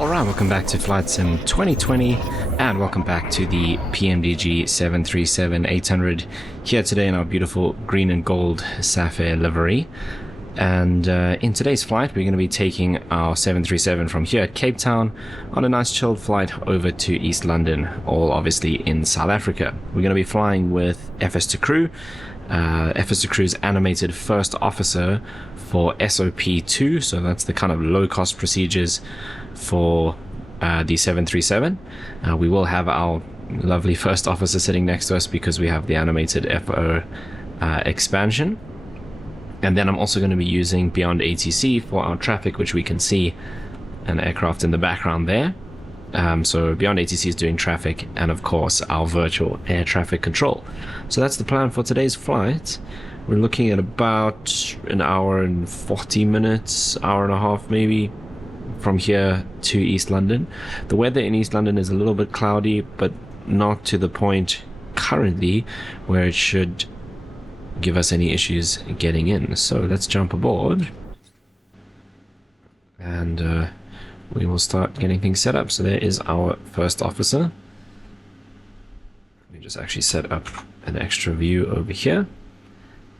Alright, welcome back to Flight Sim 2020, and welcome back to the PMDG 737-800 here today in our beautiful green and gold Safair livery. And in today's flight, we're going to be taking our 737 from here at Cape Town on a nice chilled flight over to East London, all obviously in South Africa. We're going to be flying with FS to Crew, FS to Crew's animated first officer for SOP2, so that's the kind of low-cost procedures for the 737. We will have our lovely first officer sitting next to us because we have the animated FO expansion. And then I'm also going to be using Beyond ATC for our traffic, which we can see an aircraft in the background there. So Beyond ATC is doing traffic, and of course our virtual air traffic control. So that's the plan for today's flight. We're looking at about an hour and 40 minutes, hour and a half maybe, from here to East London. The weather in East London is a little bit cloudy, but not to the point currently where it should give us any issues getting in. So let's jump aboard and we will start getting things set up. So there is our first officer. Let me just actually set up an extra view over here,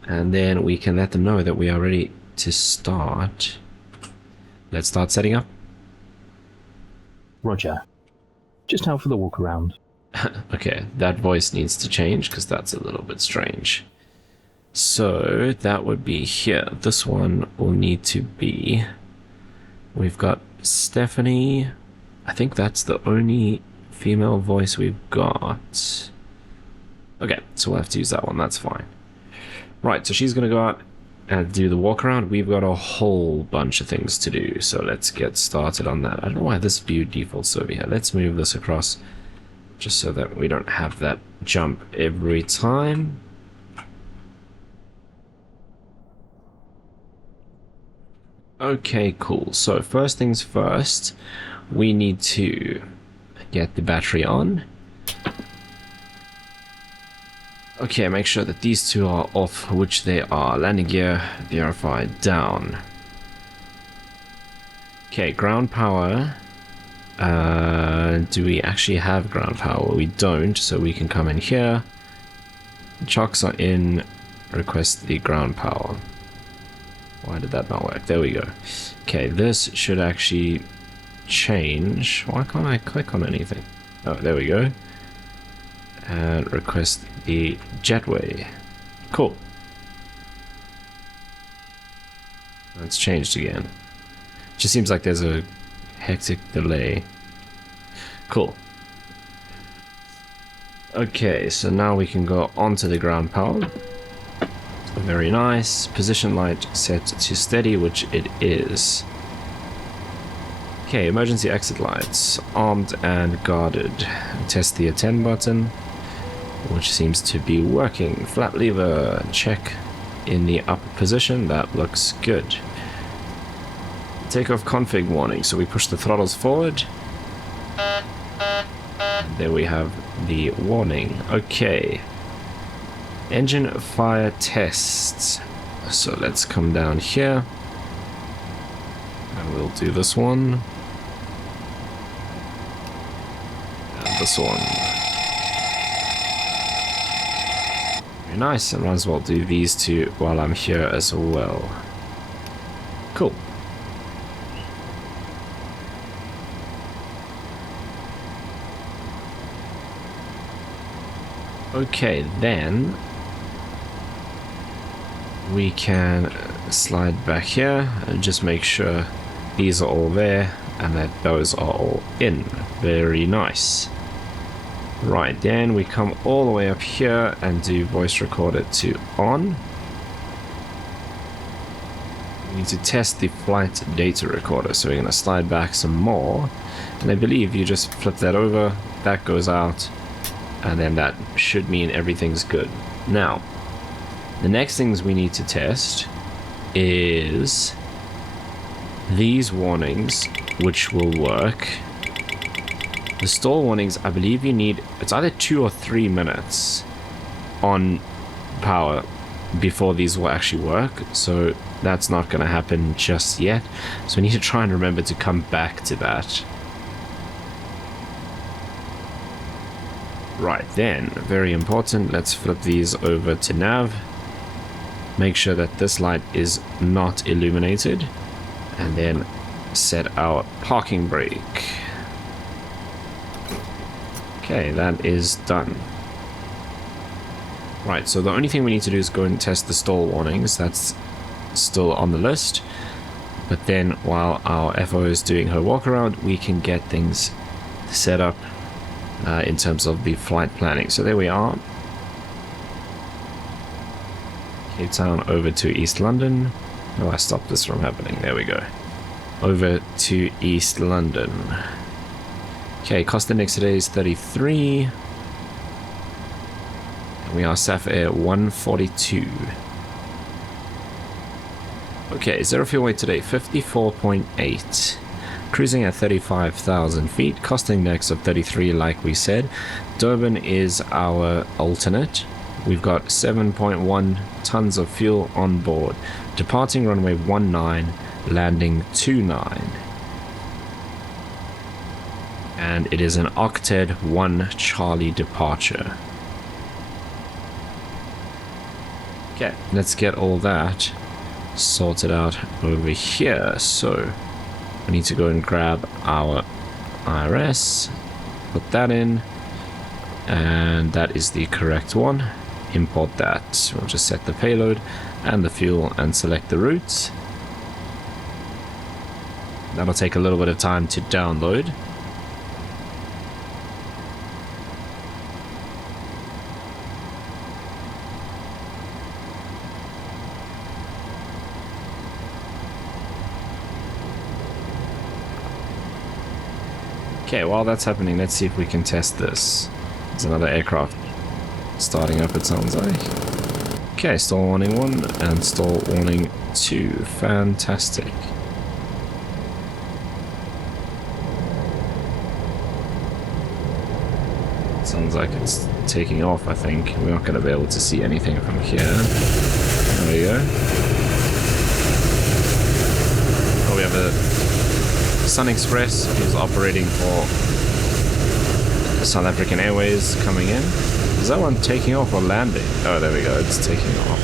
and then we can let them know that we are ready to start. Let's start setting up. Roger. Just out for the walk around. Okay, that voice needs to change because that's a little bit strange. So that would be here. This one will need to be... We've got Stephanie. I think that's the only female voice we've got. Okay, so we'll have to use that one. That's fine. Right, so she's going to go out and do the walk around. We've got a whole bunch of things to do, so let's get started on that. I don't know why this view defaults over here. Let's move this across just so that we don't have that jump every time. Okay, cool. So first things first, we need to get the battery on. Okay, make sure that these two are off, which they are. Landing gear verified down. Okay, ground power. Do we actually have ground power? We don't, so we can come in here. Chocks are in. Request the ground power. Why did that not work? There we go. Okay, this should actually change. Why can't I click on anything? Oh, there we go. And request the jetway. Cool. It's changed again. Just seems like there's a hectic delay. Cool. Okay, so now we can go onto the ground power. Very nice. Position light set to steady, which it is. Okay, emergency exit lights armed and guarded. Test the attend button, which seems to be working. Flap lever check in the upper position. That looks good. Takeoff config warning. So we push the throttles forward. There we have the warning. Okay. Engine fire tests. So let's come down here. And we'll do this one. And this one. Very nice. I might as well do these two while I'm here as well. Cool. Okay, then we can slide back here and just make sure these are all there and that those are all in. Very nice. Right, then we come all the way up here and do voice recorder to on. We need to test the flight data recorder, so we're going to slide back some more, and I believe you just flip that over, that goes out, and then that should mean everything's good. Now, the next things we need to test is these warnings, which will work. The stall warnings, I believe you need, it's either 2 or 3 minutes on power before these will actually work, so that's not going to happen just yet. So we need to try and remember to come back to that Right then, very important, let's flip these over to nav. Make sure that this light is not illuminated, and then set our parking brake. Okay, that is done. Right, so the only thing we need to do is go and test the stall warnings. That's still on the list. But then while our FO is doing her walk around, we can get things set up in terms of the flight planning. So there we are. Cape Town over to East London. Oh, I stopped this from happening. There we go. Over to East London. Okay, cost index today is 33. And we are Safair 142. Okay, zero fuel weight today, 54.8. Cruising at 35,000 feet, cost index of 33 like we said. Durban is our alternate. We've got 7.1 tons of fuel on board. Departing runway 19, landing 29. And it is an Octet 1 Charlie departure. Okay, let's get all that sorted out over here. So we need to go and grab our IRS, put that in, and that is the correct one. Import that. We'll just set the payload and the fuel and select the route. That'll take a little bit of time to download. Okay, while that's happening, let's see if we can test this. There's another aircraft starting up, it sounds like. Okay, stall warning 1 and stall warning 2. Fantastic. Sounds like it's taking off, I think. We're not going to be able to see anything from here. There we go. Oh, we have a Sun Express who's operating for South African Airways coming in. Is that one taking off or landing? Oh, there we go, it's taking off.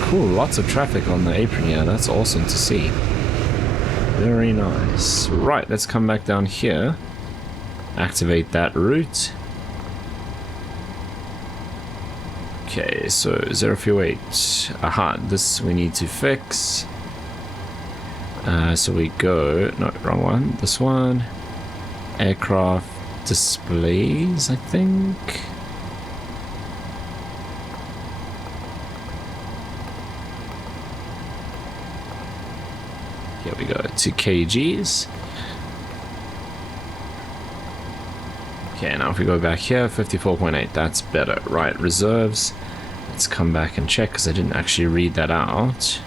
Cool, lots of traffic on the apron here. That's awesome to see. Very nice. Right, let's come back down here. Activate that route. Okay, so 0 fuel weight. Aha, this we need to fix. So we go, no, wrong one, this one. Aircraft displays, I think. Here we go, 2 kgs. Okay, now if we go back here, 54.8, that's better. Right, reserves. Let's come back and check because I didn't actually read that out.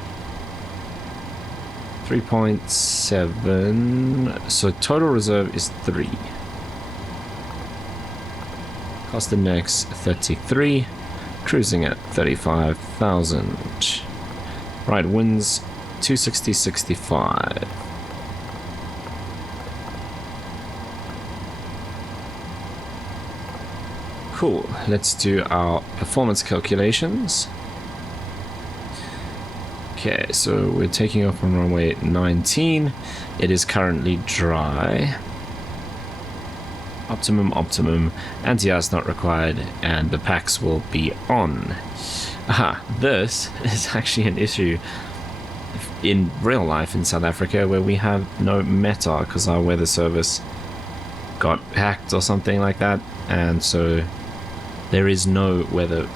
3.7, so total reserve is 3. Cost index 33, cruising at 35,000. Right, winds 260.65. Cool, let's do our performance calculations. Okay, so we're taking off on runway 19. It is currently dry. Optimum, anti-ice not required, and the packs will be on. Aha, this is actually an issue in real life in South Africa where we have no METAR because our weather service got hacked or something like that, and so there is no weather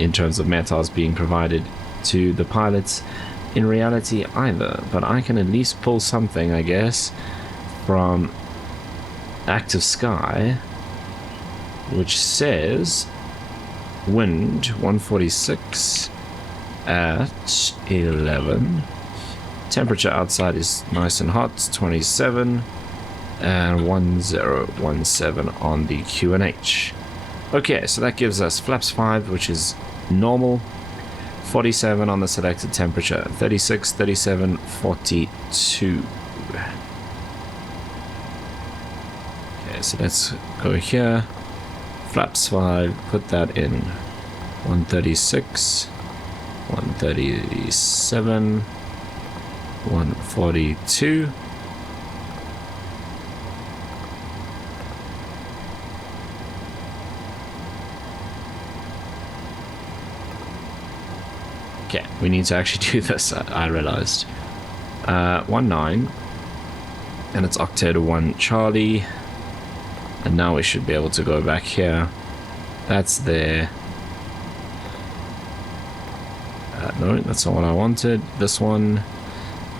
in terms of METARs being provided to the pilots in reality either, but I can at least pull something, I guess, from Active Sky, which says wind 146 at 11, temperature outside is nice and hot, 27, and 1017 on the QNH. Okay, so that gives us flaps 5, which is normal, 47 on the selected temperature, 36, 37, 42. Okay, so let's go here, Flaps 5, put that in 136, 137, 142. Okay, we need to actually do this, I realized. 19, and it's octet 1 Charlie, and now we should be able to go back here. That's there. No, that's not what I wanted. This one,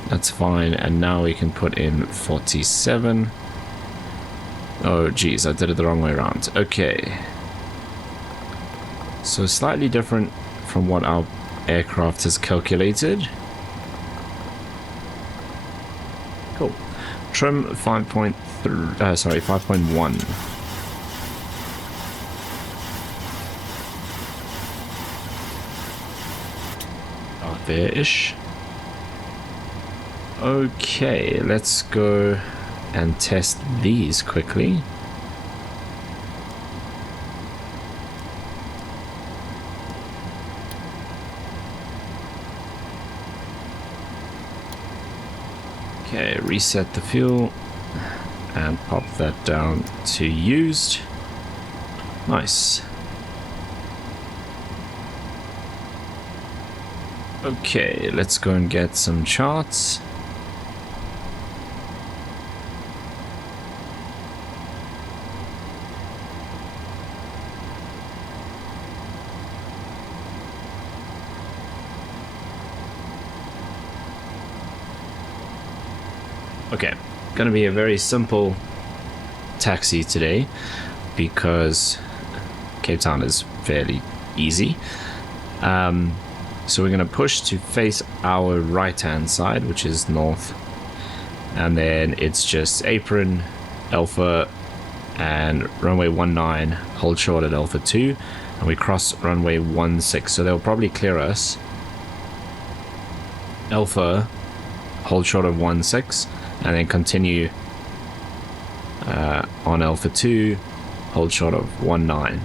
that's fine, and now we can put in 47. Oh geez, I did it the wrong way around. Okay, so slightly different from what our aircraft has calculated. Cool. Trim 5.3, sorry, 5.1. About there-ish. Okay, let's go and test these quickly. Okay, reset the fuel and pop that down to used. Nice. Okay, let's go and get some charts. Okay, gonna be a very simple taxi today because Cape Town is fairly easy. So we're gonna push to face our right hand side, which is north, and then it's just apron, Alpha, and runway 19, hold short at Alpha 2, and we cross runway 16, so they'll probably clear us. Alpha, hold short of 16, and then continue on Alpha 2, hold short of 19.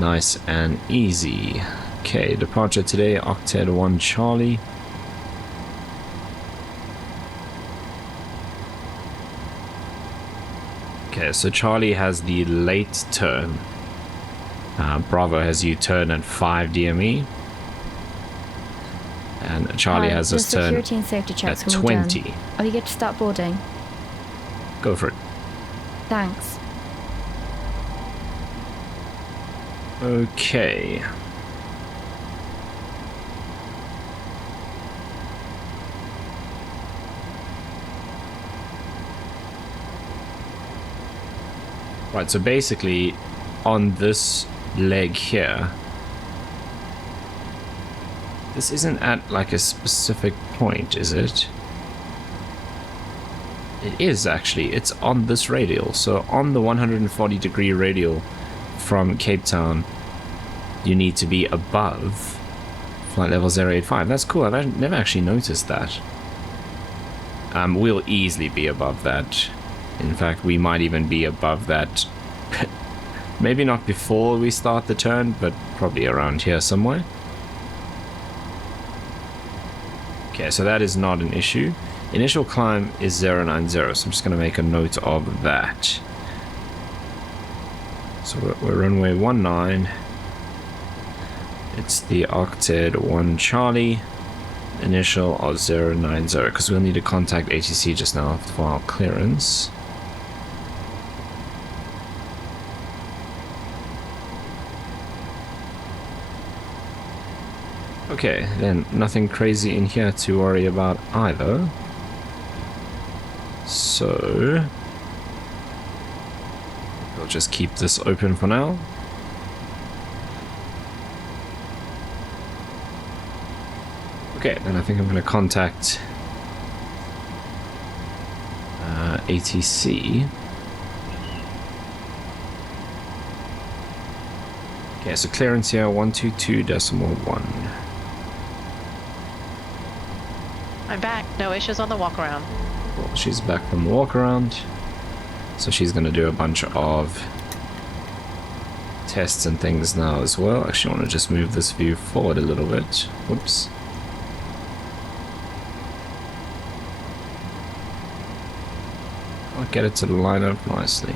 Nice and easy. Okay, departure today, octet 1 Charlie. Okay, so Charlie has the late turn. Bravo has U-turn at 5 DME. And Charlie has this turn security and safety checks at 20. Done. Are you good to start boarding? Go for it. Thanks. Okay. Right, so basically on this leg here, this isn't at like a specific point, is it? It is actually. It's on this radial. So on the 140-degree radial from Cape Town, you need to be above flight level 085. That's cool. I've never actually noticed that. We'll easily be above that. In fact, we might even be above that. Maybe not before we start the turn, but probably around here somewhere. Okay, so that is not an issue. Initial climb is 090, so I'm just going to make a note of that. So we're runway 19. It's the octet 1 Charlie. Initial of 090, because we'll need to contact ATC just now for our clearance. Okay, then nothing crazy in here to worry about either. So we'll just keep this open for now. Okay, then I think I'm going to contact ATC. Okay, so clearance here 122.1. I'm back. No issues on the walk around. Well, she's back from the walk around, so she's going to do a bunch of tests and things now as well. Actually, I want to just move this view forward a little bit. Whoops. I'll get it to line up nicely.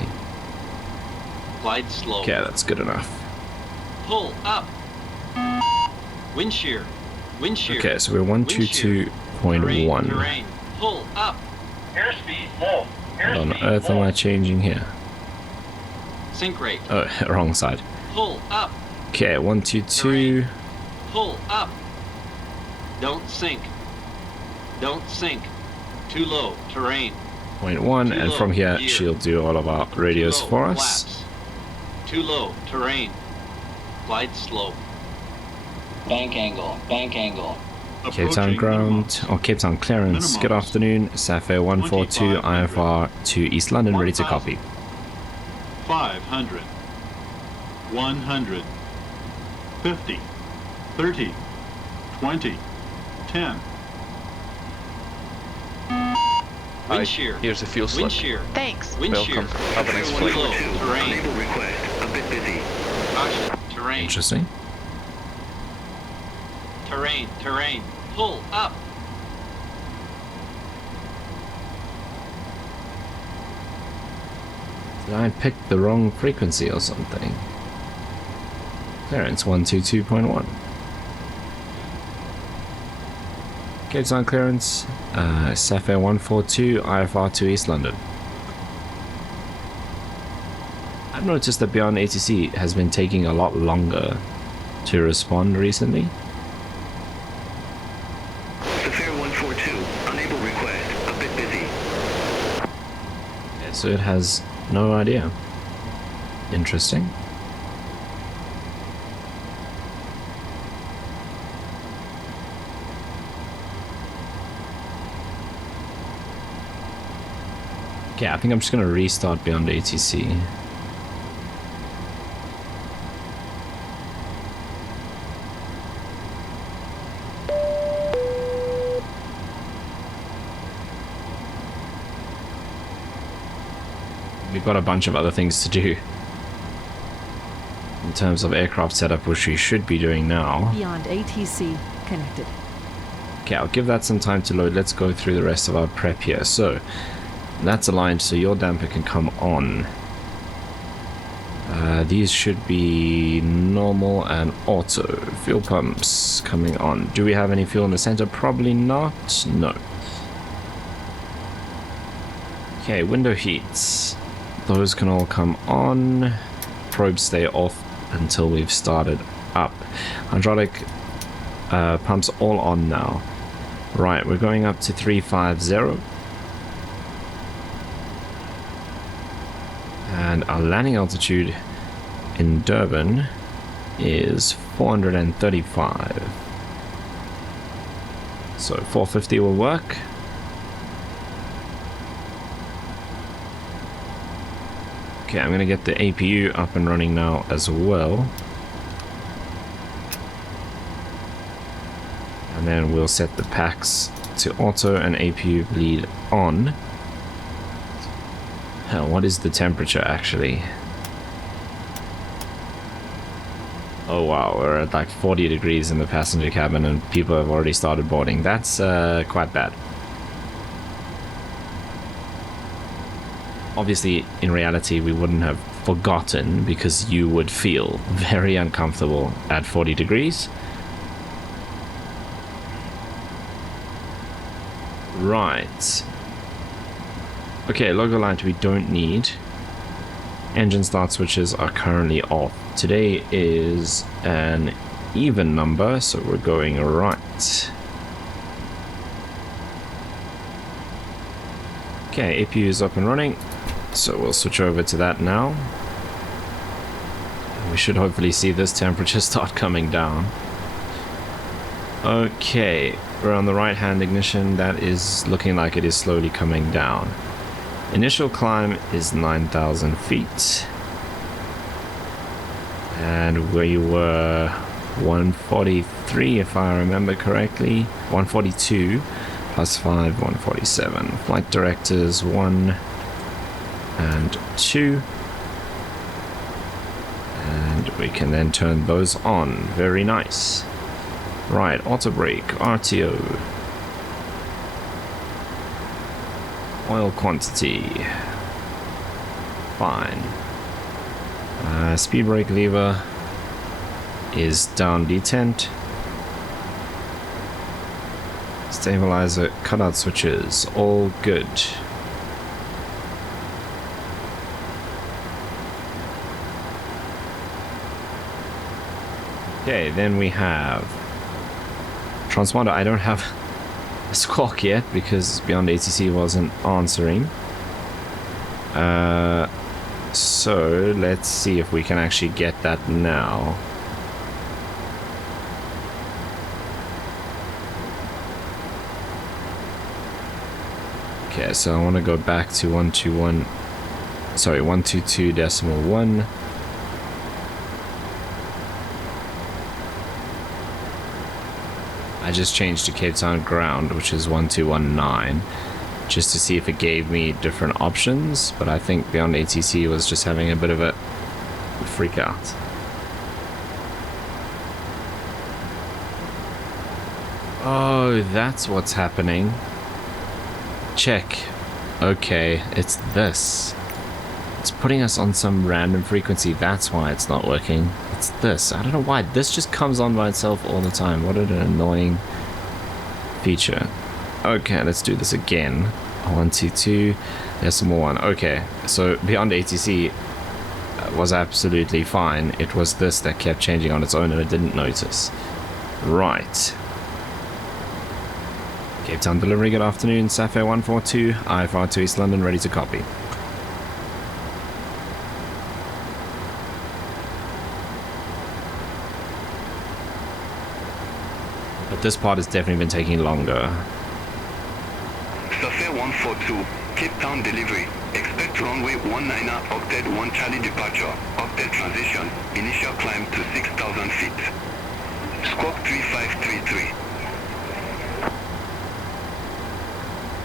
Glide slow. Okay, that's good enough. Pull up. Wind shear. Wind shear. Okay, so we're 122.1. Terrain. Pull up. Airspeed low. What on earth am I changing here? Sink rate. Oh, wrong side. Pull up. Okay, 122. Pull up. Don't sink. Don't sink. Too low. Terrain. 0.1, Too and low, from here gear. she'll do all of our radios Too low, for us. flaps. Too low. Terrain. Glide slow. Bank angle. Bank angle. Cape Town ground, or Cape Town clearance. Good afternoon, Safair 142 IFR to East London, ready to copy. 500, 100, 50, 30, 20, 10. Wind shear. Here's a fuel slip. Wind shear. Thanks. Wind shear. Welcome. Have a nice Too flight. low. Terrain. request. A bit busy. Caution. Terrain. Interesting. Terrain. Terrain. Pull up. Did I pick the wrong frequency or something? Clearance 122.1. Cape Town clearance, Safair 142 IFR to East London. I've noticed that Beyond ATC has been taking a lot longer to respond recently. Safair 142. Unable request. A bit busy. So it has no idea. Interesting. Okay, I think I'm just gonna restart Beyond ATC. We've got a bunch of other things to do in terms of aircraft setup, which we should be doing now. Beyond ATC connected. Okay, I'll give that some time to load. Let's go through the rest of our prep here. So that's aligned, so your damper can come on. These should be normal and auto. Fuel pumps coming on. Do we have any fuel in the center? Probably not. No. Okay, window heats. Those can all come on. Probes stay off until we've started up. Hydraulic pumps all on now. Right, we're going up to 350. And our landing altitude in Durban is 435. So 450 will work. Okay, I'm gonna get the APU up and running now as well. And then we'll set the packs to auto and APU bleed on. Hell, what is the temperature actually? Oh wow, we're at like 40 degrees in the passenger cabin and people have already started boarding. That's quite bad. Obviously, in reality, we wouldn't have forgotten because you would feel very uncomfortable at 40 degrees. Right. Okay, logo light we don't need. Engine start switches are currently off. Today is an even number, so we're going right. Okay, APU is up and running, so we'll switch over to that now. We should hopefully see this temperature start coming down. Okay, we're on the right hand ignition. That is looking like it is slowly coming down. Initial climb is 9,000 feet. And we were 143 if I remember correctly. 142 plus 5, 147. Flight directors 1 and 2. And we can then turn those on. Very nice. Right, auto brake, RTO. Oil quantity. Fine. Speed brake lever is down detent. Stabilizer cutout switches, all good. Okay, then we have transponder. I don't have a squawk yet because Beyond ATC wasn't answering. So let's see if we can actually get that now. Okay, so I want to go back to 122.1. I just changed to Cape Town ground, which is 1219, just to see if it gave me different options, but I think Beyond ATC was just having a bit of a freak out. Oh, that's what's happening. Check. Okay, it's this. It's putting us on some random frequency. That's why it's not working. It's this. I don't know why. This just comes on by itself all the time. What an annoying feature. Okay, let's do this again. 122.1. Okay, so Beyond ATC was absolutely fine. It was this that kept changing on its own and it didn't notice. Right. Cape Town delivery, good afternoon. Safair 142, IFR to East London, ready to copy. But this part has definitely been taking longer. Safair 142, Cape Town delivery. Expect runway 19 octet 1 Charlie departure, octet transition, initial climb to 6,000 feet. Squawk 3533.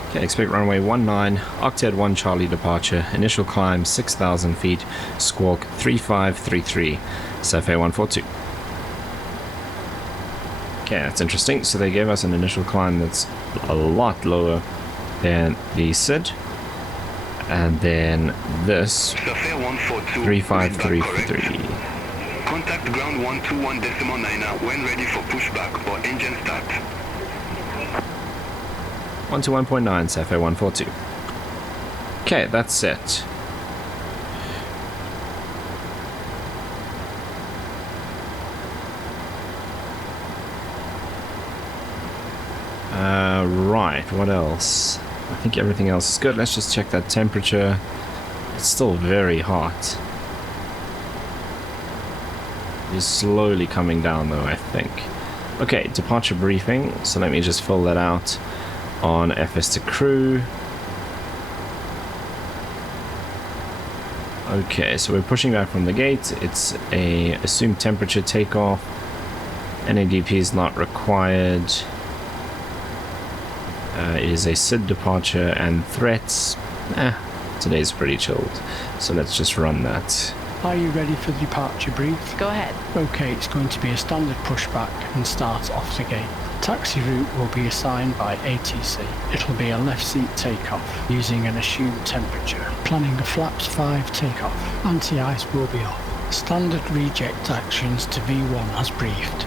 Okay, expect runway 19, octet 1 Charlie departure, initial climb 6,000 feet, squawk 3533, Safair 142. Okay, that's interesting. So they gave us an initial climb that's a lot lower than the SID. And then this, 3533. Contact ground 121.9 when ready for pushback or engine start. 121.9, Safair 142. Okay, that's set. Right, what else? I think everything else is good. Let's just check that temperature. It's still very hot. It's slowly coming down though, I think. Okay, departure briefing. So let me just fill that out on FS to crew. Okay, so we're pushing back from the gate. It's a assumed temperature takeoff. NADP is not required. It is a SID departure and threats. Today's pretty chilled. So let's just run that. Are you ready for the departure brief? Go ahead. Okay, it's going to be a standard pushback and start off the gate. Taxi route will be assigned by ATC. It'll be a left seat takeoff using an assumed temperature. Planning a flaps 5 takeoff. Anti-ice will be off. Standard reject actions to V1 as briefed.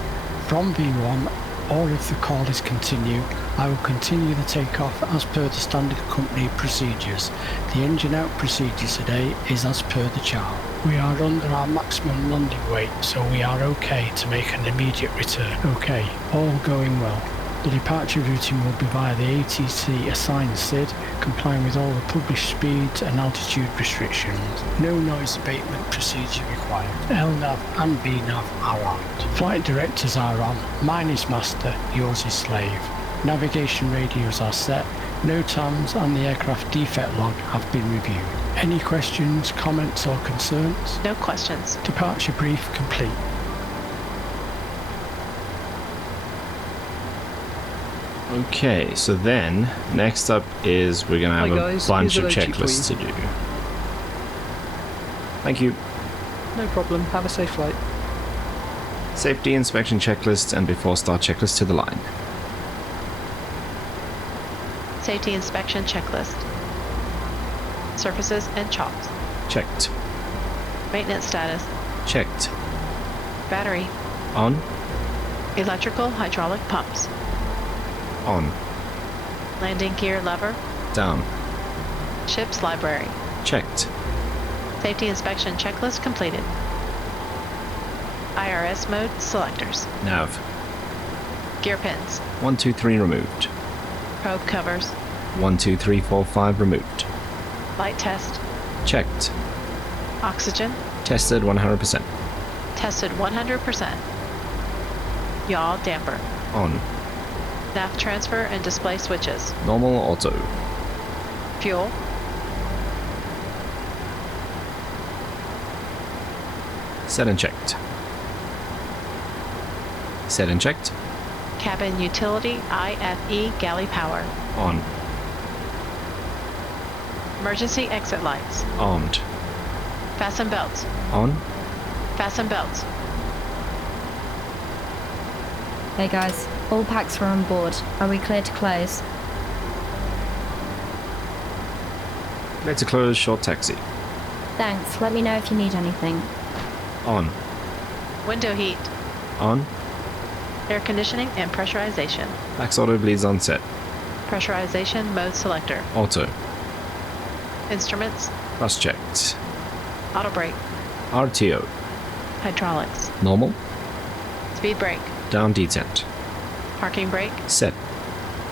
From V1, or if the call is continue, I will continue the takeoff as per the standard company procedures. The engine out procedure today is as per the chart. We are under our maximum landing weight, so we are okay to make an immediate return. Okay, all going well. The departure routing will be via the ATC assigned SID, complying with all the published speeds and altitude restrictions. No noise abatement procedure required. LNAV and VNAV are armed. Flight directors are on. Mine is master, yours is slave. Navigation radios are set. No TAMs and the aircraft defect log have been reviewed. Any questions, comments or concerns? No questions. Departure brief complete. Okay, so then next up is we're gonna have a bunch of checklists to do. Thank you. No problem. Have a safe flight. Safety inspection checklist and before start checklist to the line. Safety inspection checklist. Surfaces and chocks. Checked. Maintenance status. Checked. Battery. On. Electrical hydraulic pumps. On. Landing gear lever. Down. Ship's library. Checked. Safety inspection checklist completed. IRS mode selectors. Nav. Gear pins. 1, 2, 3 removed. Probe covers. 1, 2, 3, 4, 5 removed. Light test. Checked. Oxygen. Tested 100%. Tested 100%. Yaw damper. On. Nav transfer and display switches. Normal auto. Fuel. Set and checked. Set and checked. Cabin utility IFE galley power. On. Emergency exit lights. Armed. Fasten belts. On. Fasten belts. Hey guys, all packs are on board. Are we clear to close? Clear to close, short taxi. Thanks, let me know if you need anything. On. Window heat. On. Air conditioning and pressurization. Max auto bleeds on set. Pressurization mode selector. Auto. Instruments. Cross checked. Auto brake. RTO. Hydraulics. Normal. Speed brake. Down detent. Parking brake. Set.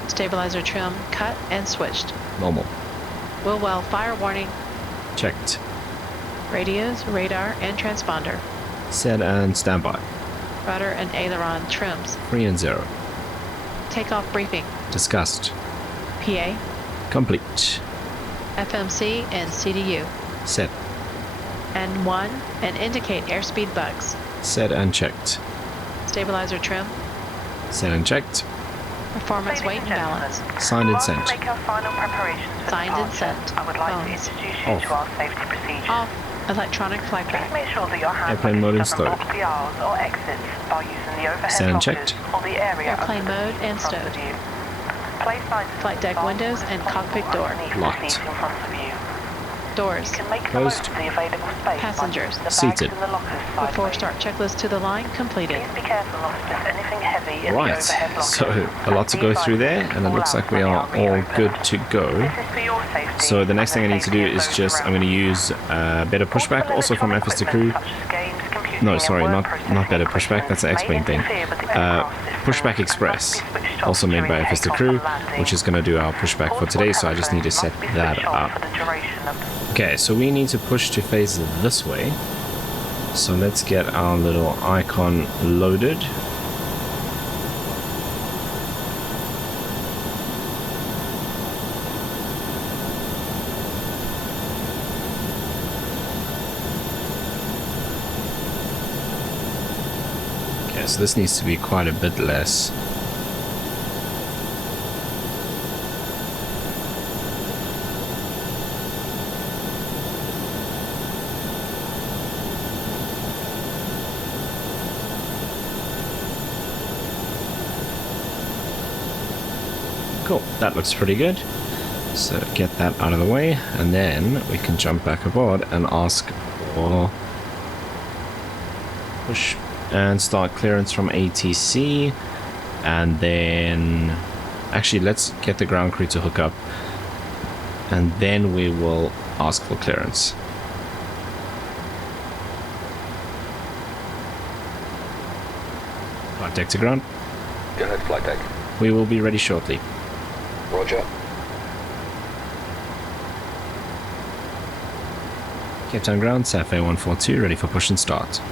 Stabilizer trim cut and switched. Normal. Wheel well fire warning. Checked. Radios, radar, and transponder. Set and standby. Rudder and aileron trims. 3 and 0. Takeoff briefing. Discussed. PA. Complete. FMC and CDU. Set. And 1 and indicate airspeed bugs. Set and checked. Stabilizer trim. Set and checked. Performance weight and balance. Signed and sent. Signed and sent. Phones. Off. Off. Electronic flight back. Airplane mode installed. Set and checked. Airplane mode and stowed. Flight deck windows and cockpit door. Locked. Doors. Closed. Passengers. Seated. Before start checklist to the line completed. Right, so a lot to go through there, and it looks like we are all good to go. So the next thing I need to do is just, I'm going to use better pushback, also from FS to crew. No, sorry, not better pushback, that's the X-Plane thing. Pushback Express, also made by FS to crew, which is going to do our pushback for today, so I just need to set that up. Okay, so we need to push to face this way. So let's get our little icon loaded. Okay, so this needs to be quite a bit less. Cool, that looks pretty good. So get that out of the way, and then we can jump back aboard and ask for push and start clearance from ATC, and then actually let's get the ground crew to hook up, and then we will ask for clearance. Flight deck to ground. Go ahead, flight deck. We will be ready shortly. Roger. Cape Town ground, Safair 142, ready for push and start.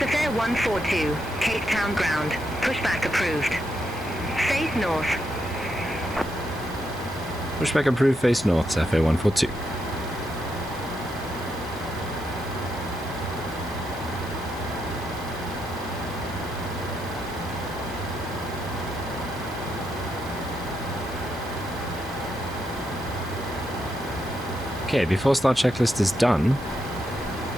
Safair 142, Cape Town ground, pushback approved. Face north. Pushback approved, face north, Safair 142. Okay, before start checklist is done.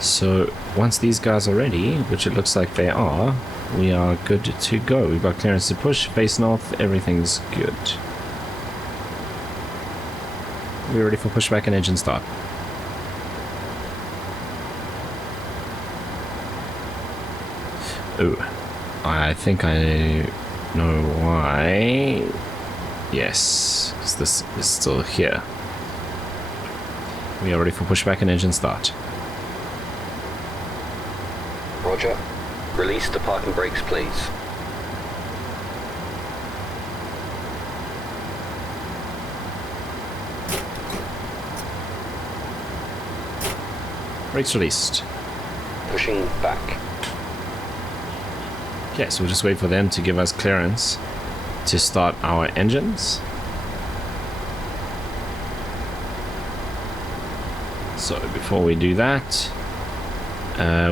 So once these guys are ready, which it looks like they are, we are good to go. We've got clearance to push, face north, everything's good. We're ready for pushback and engine start. Oh, I think I know why. Yes, because this is still here. We are ready for pushback and engine start. Roger. Release the parking brakes, please. Brakes released. Pushing back. Okay, so we'll just wait for them to give us clearance to start our engines. So before we do that,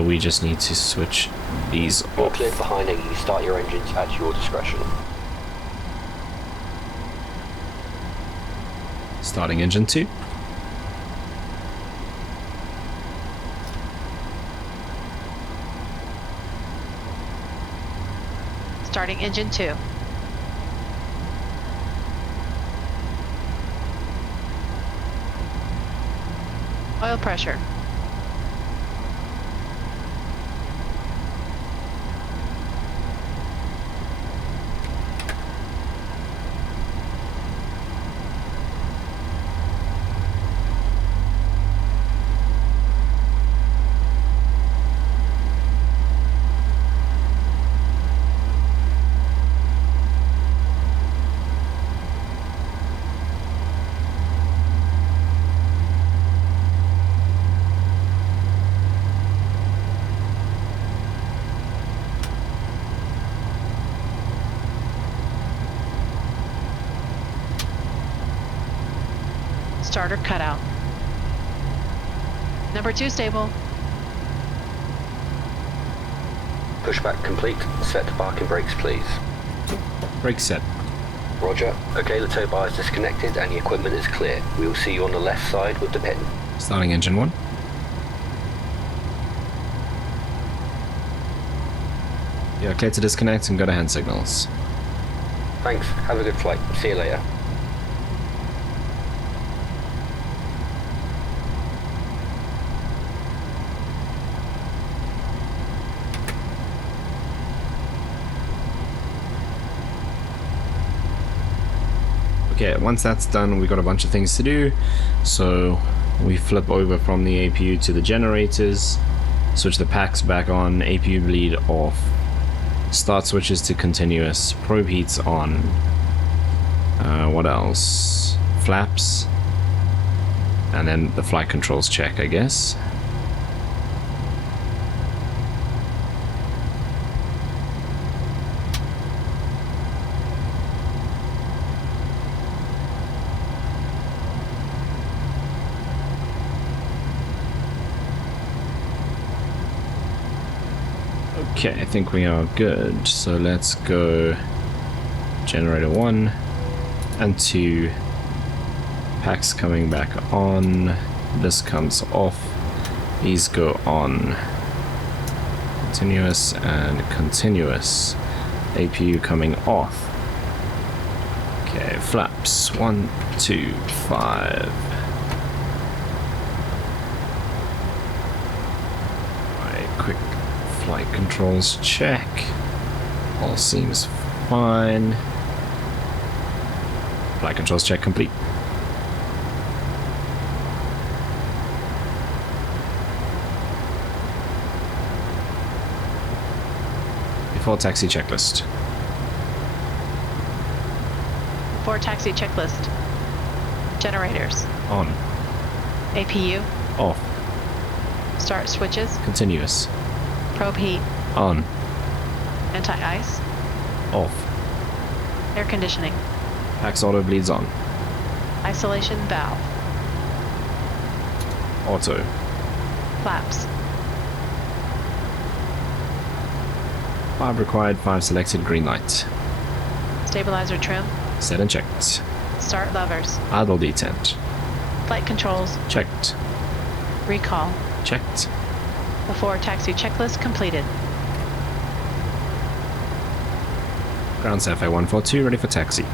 we just need to switch these You're off. cleared for high neg. You start your engines at your discretion. Starting engine 2. Starting engine 2. Oil pressure. Starter cutout. Number 2 stable. Pushback complete. Set the parking brakes, please. Brake set. Roger. Okay, the tow bar is disconnected and the equipment is clear. We will see you on the left side with the pin. Starting engine 1. You're clear to disconnect and go to hand signals. Thanks. Have a good flight. See you later. Okay, once that's done, we've got a bunch of things to do. So we flip over from the APU to the generators, switch the packs back on, APU bleed off, start switches to continuous, probe heats on. What else? Flaps, and then the flight controls check, I guess. Okay, I think we are good. So let's go generator 1 and 2. Packs coming back on. This comes off. These go on. Continuous and continuous. APU coming off. Okay, flaps. 1, 2, 5. Alright, quick flight controls check. All seems fine. Flight controls check complete. Before taxi checklist. Before taxi checklist. Generators. On. APU. Off. Start switches. Continuous. Probe heat. On. Anti-ice. Off. Air conditioning. Pax auto bleeds on. Isolation valve. Auto. Flaps. 5 required, 5 selected, green light. Stabilizer trim. Set and checked. Start levers. Idle detent. Flight controls. Checked. Recall. Checked. Before taxi checklist completed. Ground Safair 142, ready for taxi.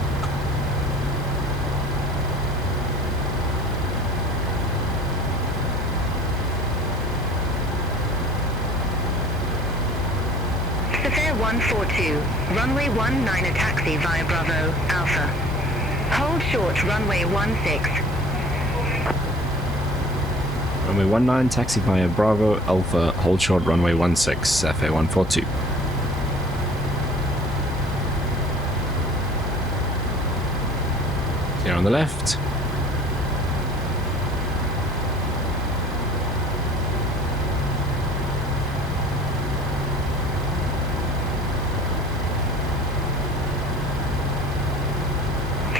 Safair 142, runway 19 a taxi via Bravo, Alpha. Hold short runway 16. Runway 19, taxi via Bravo, Alpha, hold short runway 16, Safair 142. Clear on the left.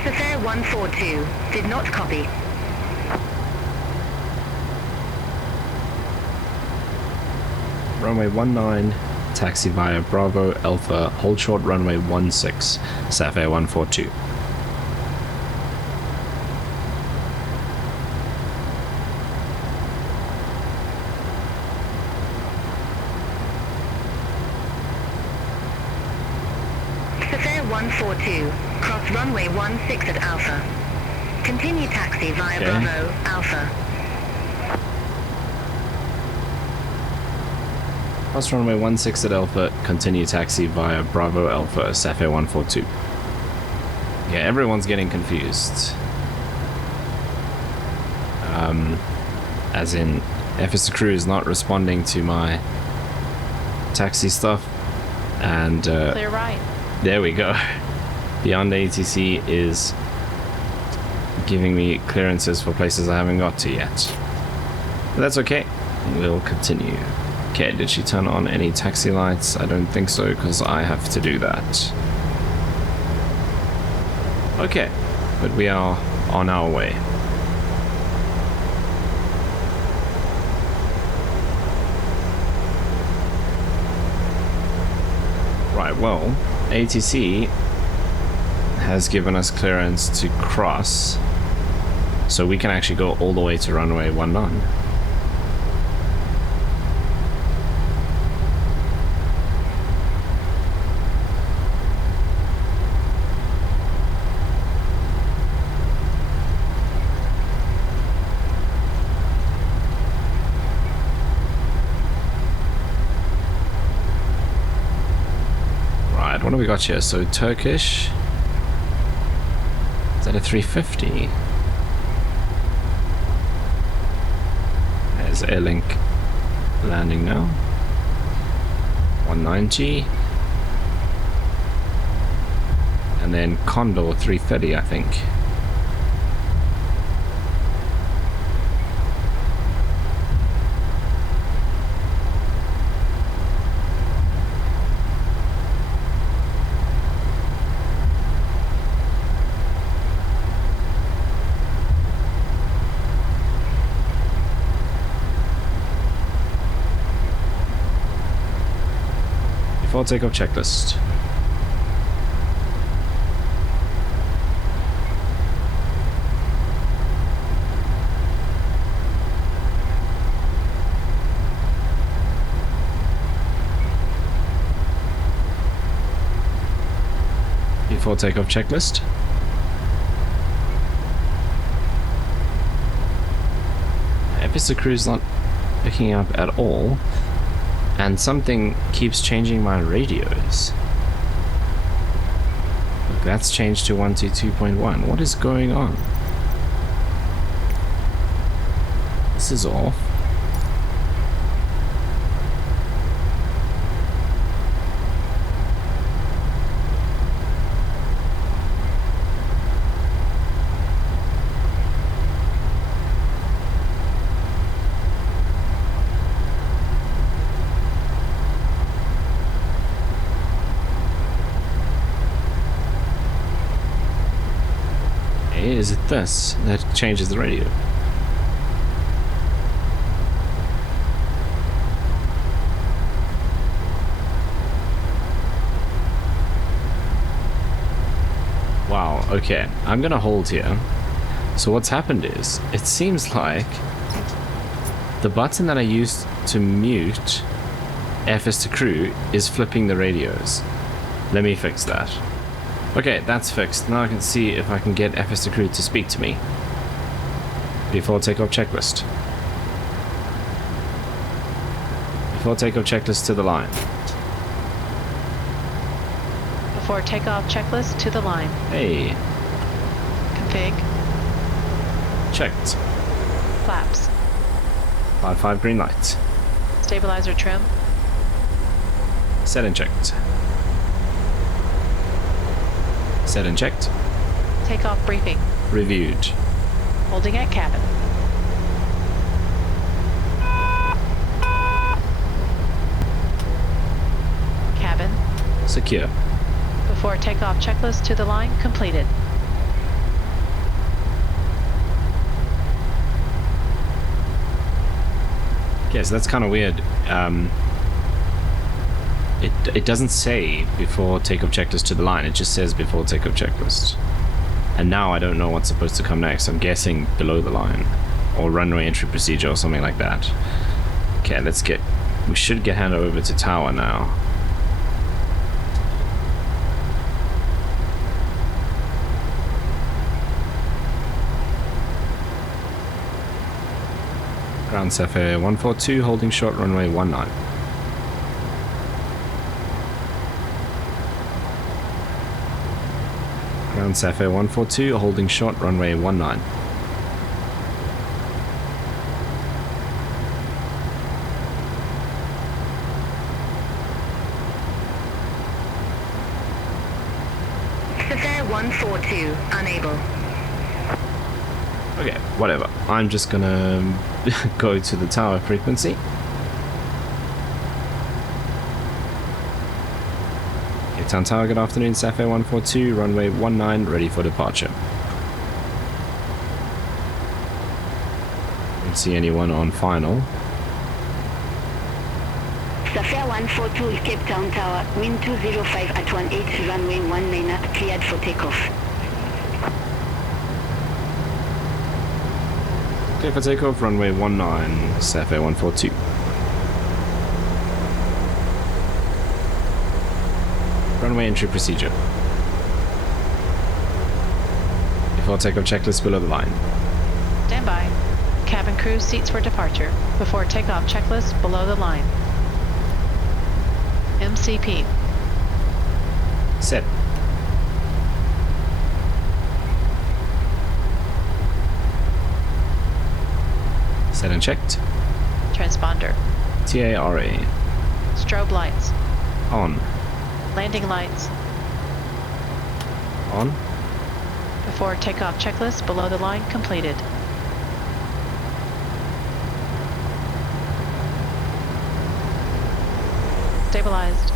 Safair 142, did not copy. Runway 19, taxi via Bravo, Alpha, hold short runway 16, Safair 142. Safair 142, cross runway 16 at Alpha. Continue taxi via Bravo, Alpha. Cross runway 16 at Alpha, continue taxi via Bravo Alpha, Safair 142. Yeah, everyone's getting confused. As in, FS crew is not responding to my taxi stuff, and Clear right. there we go. Beyond ATC is giving me clearances for places I haven't got to yet. But that's okay. We'll continue. Okay, did she turn on any taxi lights? I don't think so, because I have to do that. Okay, but we are on our way. Right, well, ATC has given us clearance to cross, so we can actually go all the way to runway 19. What do we got here? So Turkish. Is that a 350? There's Airlink landing now. 190. And then Condor 330, I think. Takeoff checklist. Before takeoff checklist. FS crew's not picking up at all. And something keeps changing my radios. Look, that's changed to 122.1. What is going on? This is off. Is it this that changes the radio? Wow, okay. I'm gonna hold here. So what's happened is, it seems like the button that I used to mute FS to crew is flipping the radios. Let me fix that. Okay, that's fixed. Now I can see if I can get FS to crew to speak to me. Before takeoff checklist. Before takeoff checklist to the line. Before takeoff checklist to the line. Hey. Config. Checked. Flaps. 5 green light. Stabilizer trim. Set and checked. Set and checked. Takeoff briefing. Reviewed. Holding at cabin. Cabin. Secure. Before takeoff checklist to the line completed. Okay, so that's kind of weird. It doesn't say before takeoff checklist to the line, it just says before takeoff checklist. And now I don't know what's supposed to come next. I'm guessing below the line. Or runway entry procedure or something like that. Okay, we should get handed over to tower now. Ground Safair 142, holding short runway 19. Ground Safair 142, holding short runway 19. Safair 142, unable. Okay, whatever. I'm just gonna go to the tower frequency. Cape Town Tower, good afternoon. Safair 142, runway 19, ready for departure. Don't see anyone on final. Safair 142, Cape Town Tower, wind 205 at 18, runway 19, cleared for takeoff. Clear for takeoff, runway 19, Safair 142. Runway entry procedure. Before takeoff checklist below the line. Stand by. Cabin crew seats for departure. Before takeoff checklist below the line. MCP. Set. Set and checked. Transponder. TARA. Strobe lights. On. Landing lights. On. Before takeoff checklist below the line completed. Stabilized.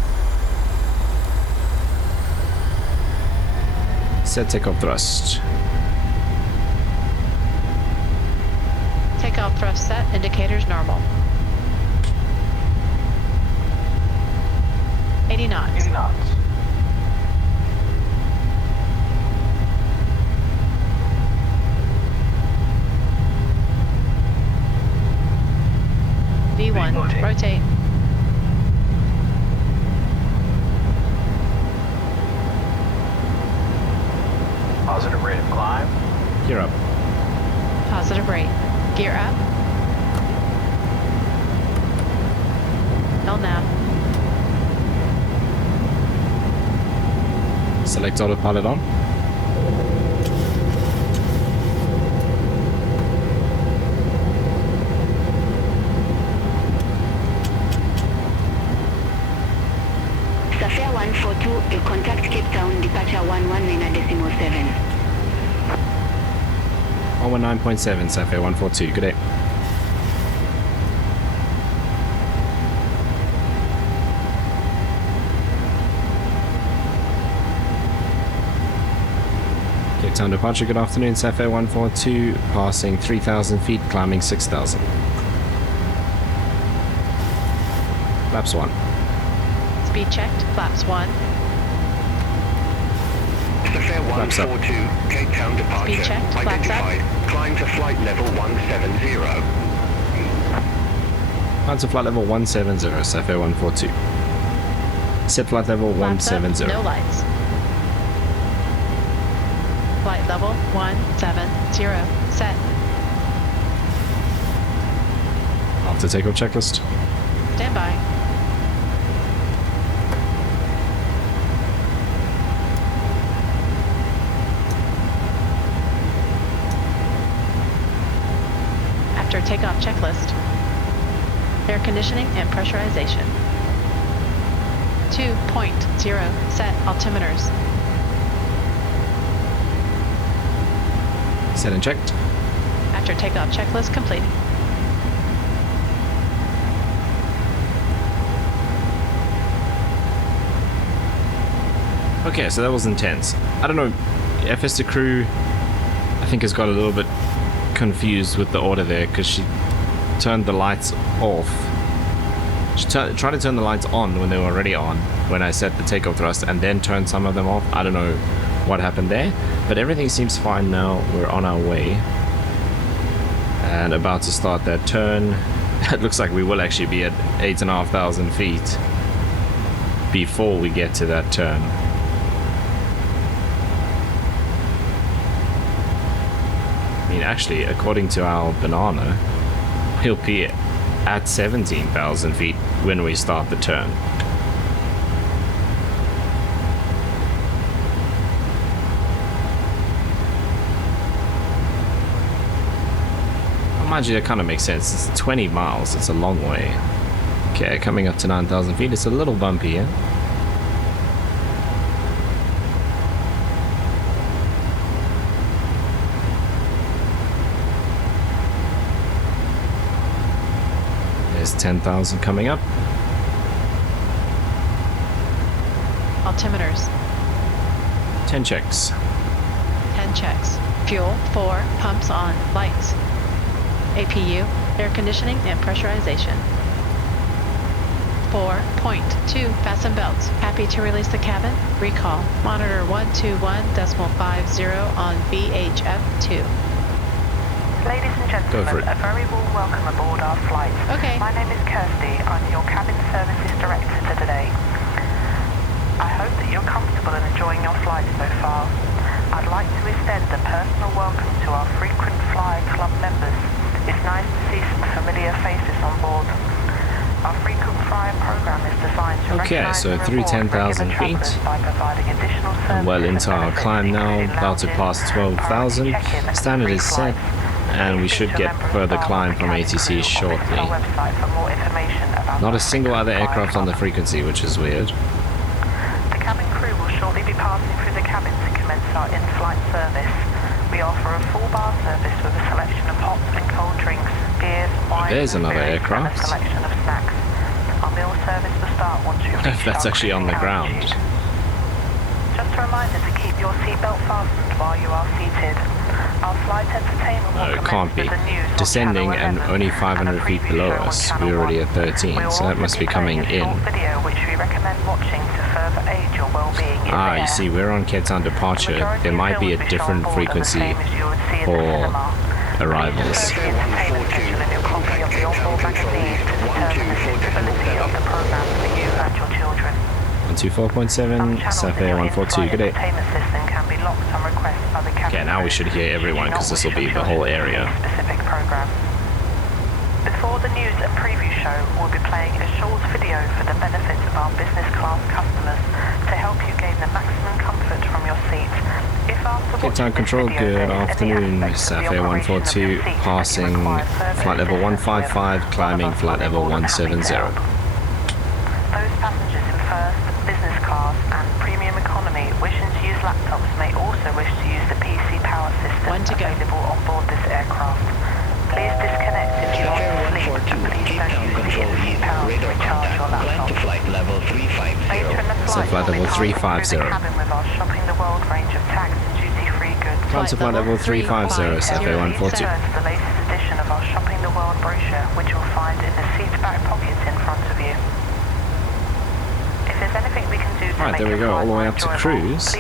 Set takeoff thrust. Takeoff thrust set, indicators normal. 80 knots. 80 knots. V1, rotate. Positive rate of climb. Gear up. Positive rate. Gear up. LNAV. Select autopilot on. Safair 142, you contact Cape Town, departure 119.7. 119.7, Safair 142, good day. Cape Town departure, good afternoon, Safair 142, passing 3,000 feet, climbing 6,000. Flaps 1. Speed checked. Flaps 1. Safair Flaps up. 142, Cape Town departure. Speed checked, flaps up. Identified. Climb to flight level 170. Climb to flight level 170, Safair 142. Set flight level Flaps up, 170. no lights. Flight level 170. Set. After takeoff checklist. Stand by. After takeoff checklist. Air conditioning and pressurization. 2.0 set altimeters. Set and checked. After takeoff checklist complete. Okay, so that was intense. I don't know, FS to crew, I think has got a little bit confused with the order there because she turned the lights off. She tried to turn the lights on when they were already on, when I set the takeoff thrust, and then turned some of them off. I don't know what happened there, but everything seems fine now. We're on our way and about to start that turn. It looks like we will actually be at 8,500 feet before we get to that turn. I mean, actually, according to our banana, we'll be at 17,000 feet when we start the turn. Mind you, that kind of makes sense. It's 20 miles. It's a long way. Okay, coming up to 9,000 feet. It's a little bumpy, yeah? There's 10,000 coming up. Altimeters. 10 checks. 10 checks. Fuel 4, pumps on, lights. APU, air conditioning and pressurization. 4.2, fasten belts. Happy to release the cabin. Recall. Monitor 121.50 on VHF2. Ladies and gentlemen, a very warm welcome aboard our flight. Okay. My name is Kirsty. I'm your cabin services director for today. I hope that you're comfortable and enjoying your flight so far. I'd like to extend a personal welcome to our frequent flyer club members. It's nice to see some familiar faces on board. Our frequent flyer program is designed to Okay, so through 10,000 feet. by providing additional services Well into and our benefits, climb now, including about to lounges, pass 12,000. check-in and Standard free is set, flights. and we Please should visit get a member of further staff climb on the from cabin ATC crew or shortly. visit our website for more information about Not our a single other frequent flyer aircraft on the club. frequency, which is weird. The cabin crew will shortly be passing through the cabin to commence our in-flight service. We offer a full bar service with a selection of hot and cold drinks, beers, wine, There's another spirits, aircraft. and a selection of snacks. Our meal service will start once you reach That's our actually on the crew ground. lounges. Just a reminder to keep your seatbelt fastened while you are seated. Our flight entertainment will No, it commence can't be. with the news on Descending Channel and 11 only and a 500 feet preview below show on us. Channel We're already 1. at 13, We will so that also must be coming playing a short in. video which we recommend watching to further aid your well-being in Ah, the you air. see, we're on Cape Town departure. Majority There of might be a films we show different on board are the frequency same as you would see in the for cinema. arrivals. Please refer to the entertainment schedule in your copy of the onboard magazine to determine the suitability of the program for you and your children. 124.7, Safair 142, good day. Entertainment system can be locked on request by the cabin Okay, now we crew. should hear everyone You do not because this will wish be your the whole children to area. see a specific program. Before the news and preview show, we'll be playing a short video for the benefit of our business class customers to help you gain the maximum comfort from your seat. If after Cape Town watching this Control, video good there is any afternoon. aspect of the Safair operation of your 142, seat that you passing require further flight level assistance 155, with, climbing one of us flight will be level more than happy to 170. help. Those passengers in first, business class and premium economy wishing to use laptops may also wish to use the PC power system available on board this aircraft. Please disconnect if you want to sleep and please don't use the in-seat power to recharge your laptop. Flight level 350. Later in the flight, flight we'll be level passing 350. through the cabin with our Shopping the World range of tax and duty-free goods. Climb to flight level 350, Safair 142. Please turn to the latest edition of our Shopping the World brochure, which you'll find in the seat back pocket in front of you. If there's anything we can do to Alright, there we go, all the way up to cruise.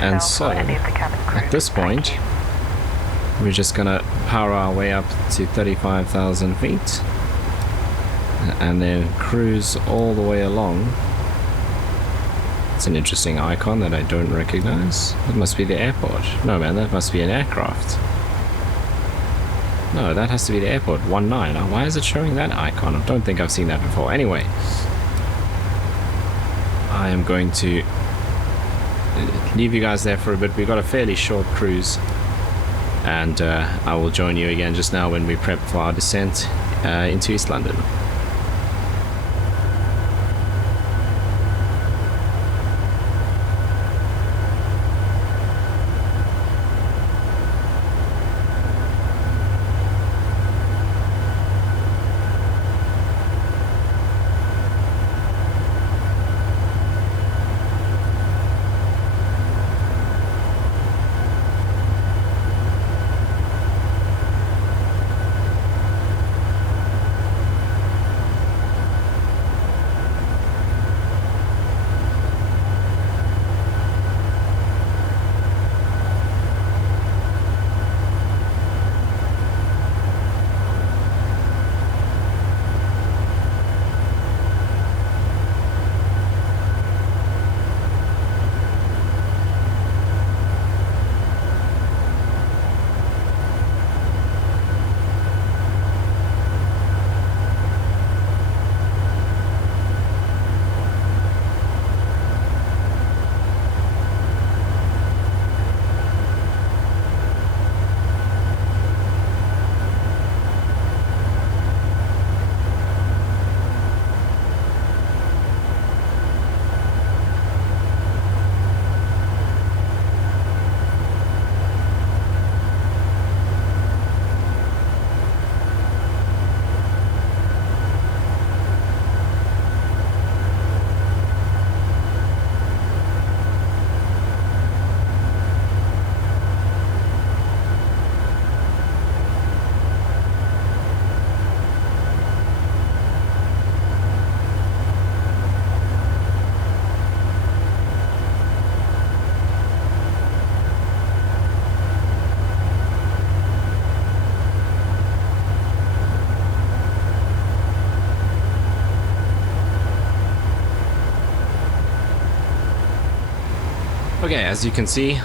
And so, at this point, we're just gonna power our way up to 35,000 feet and then cruise all the way along. It's an interesting icon that I don't recognize. That must be the airport. No man, that must be an aircraft. No, that has to be the airport. 19. Why is it showing that icon? I don't think I've seen that before. Anyway, I am going to leave you guys there for a bit. We've got a fairly short cruise, and I will join you again just now when we prep for our descent into East London. Okay, as you can see,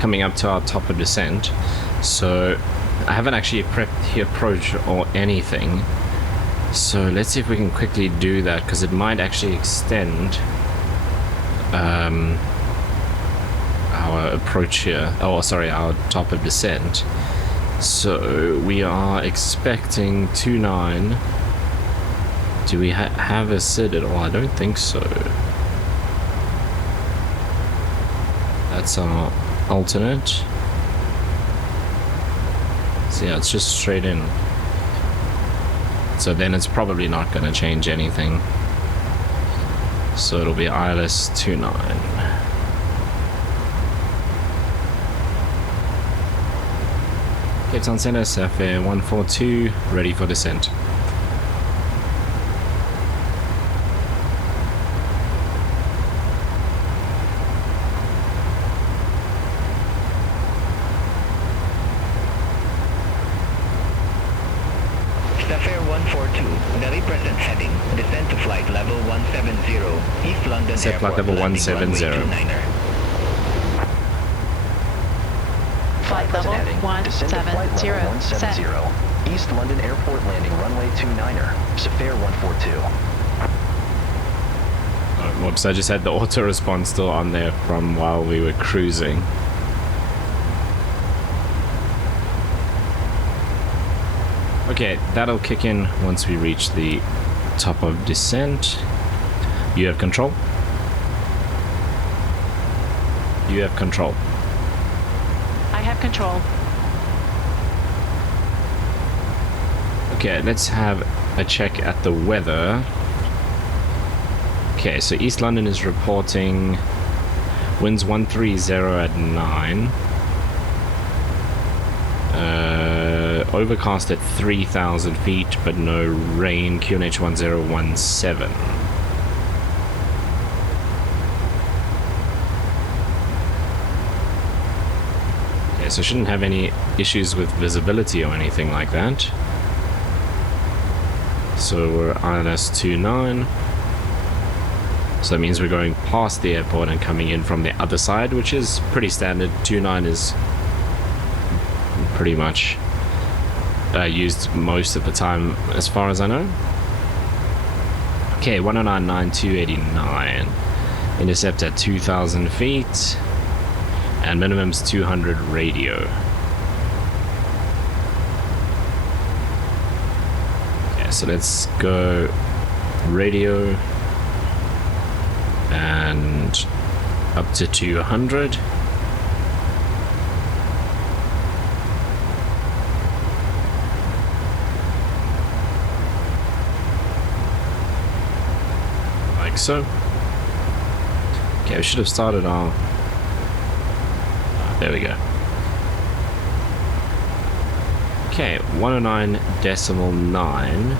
coming up to our top of descent, so I haven't actually prepped the approach or anything, so let's see if we can quickly do that, because it might actually extend our approach here, oh sorry, our top of descent. So we are expecting 29. Do we have a SID at all? I don't think so. That's our alternate. So yeah, it's just straight in. So then it's probably not going to change anything. So it'll be ILS 29. Cape Town Center, Safair 142, ready for descent. Set flight level 170. Flight level 170. Set. East London Airport landing runway 29er. Safair 142. Oh, whoops, I just had the auto response still on there from while we were cruising. Okay, that'll kick in once we reach the top of descent. You have control. You have control. I have control. Okay, let's have a check at the weather. Okay, so East London is reporting winds 130 at 9. Overcast at 3,000 feet, but no rain. QNH 1017. so I shouldn't have any issues with visibility or anything like that. So we're ILS 29. So that means we're going past the airport and coming in from the other side, which is pretty standard. 29 is pretty much used most of the time as far as I know. Okay, 109.9289. Intercept at 2,000 feet. And minimum's 200 radio. Okay, so let's go radio. And up to 200. Like so. Okay, we should have started our... there we go. Okay, 109.9.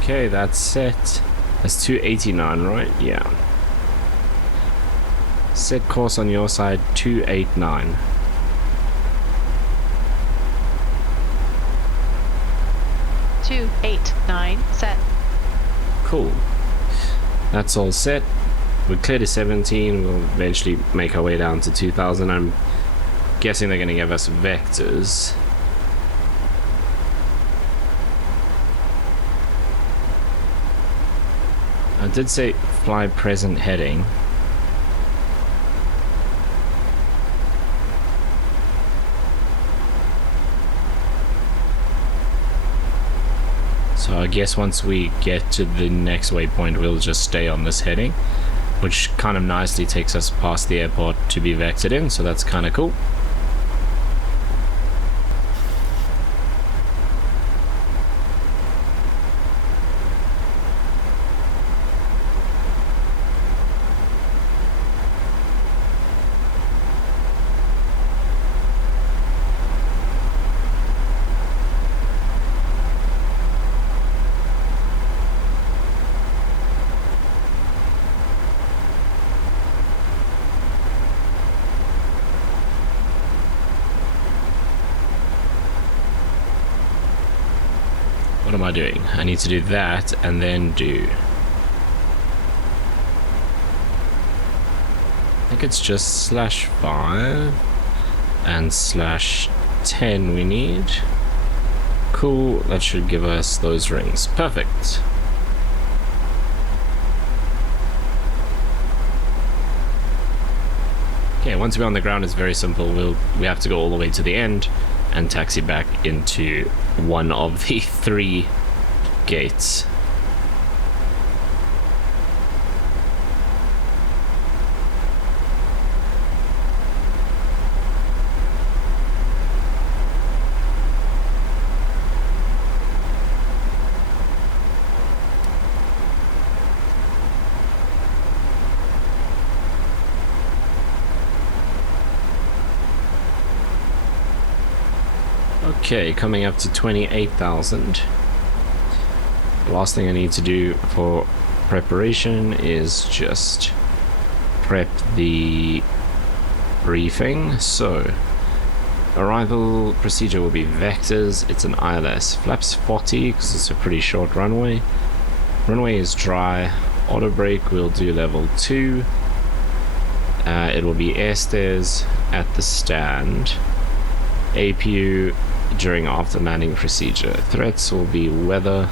Okay, that's set. That's 289, right? Yeah. Set course on your side, 289. Two, 8, 9, set. Cool. That's all set. We cleared to 17. We'll eventually make our way down to 2000. I'm guessing they're going to give us vectors. I did say fly present heading. So I guess once we get to the next waypoint, we'll just stay on this heading, which kind of nicely takes us past the airport to be vectored in, so that's kind of cool. What am I doing? I need to do that and then do... I think it's just /5 and /10 we need. Cool, that should give us those rings. Perfect. Okay, once we're on the ground, it's very simple. We have to go all the way to the end and taxi back into one of the 3 gates. Okay, coming up to 28,000. The last thing I need to do for preparation is just prep the briefing. So, arrival procedure will be vectors. It's an ILS. Flaps 40 because it's a pretty short runway. Runway is dry. Auto brake will do level 2. It will be air stairs at the stand. APU during after landing procedure. Threats will be weather.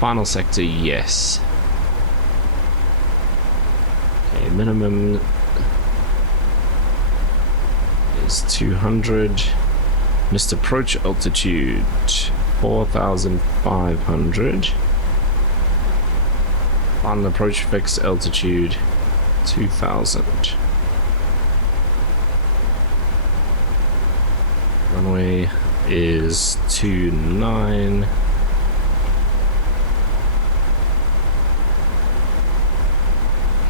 Final sector, yes. Okay, minimum is 200. Missed approach altitude 4,500. Final approach fixed altitude 2,000. Runway is 29.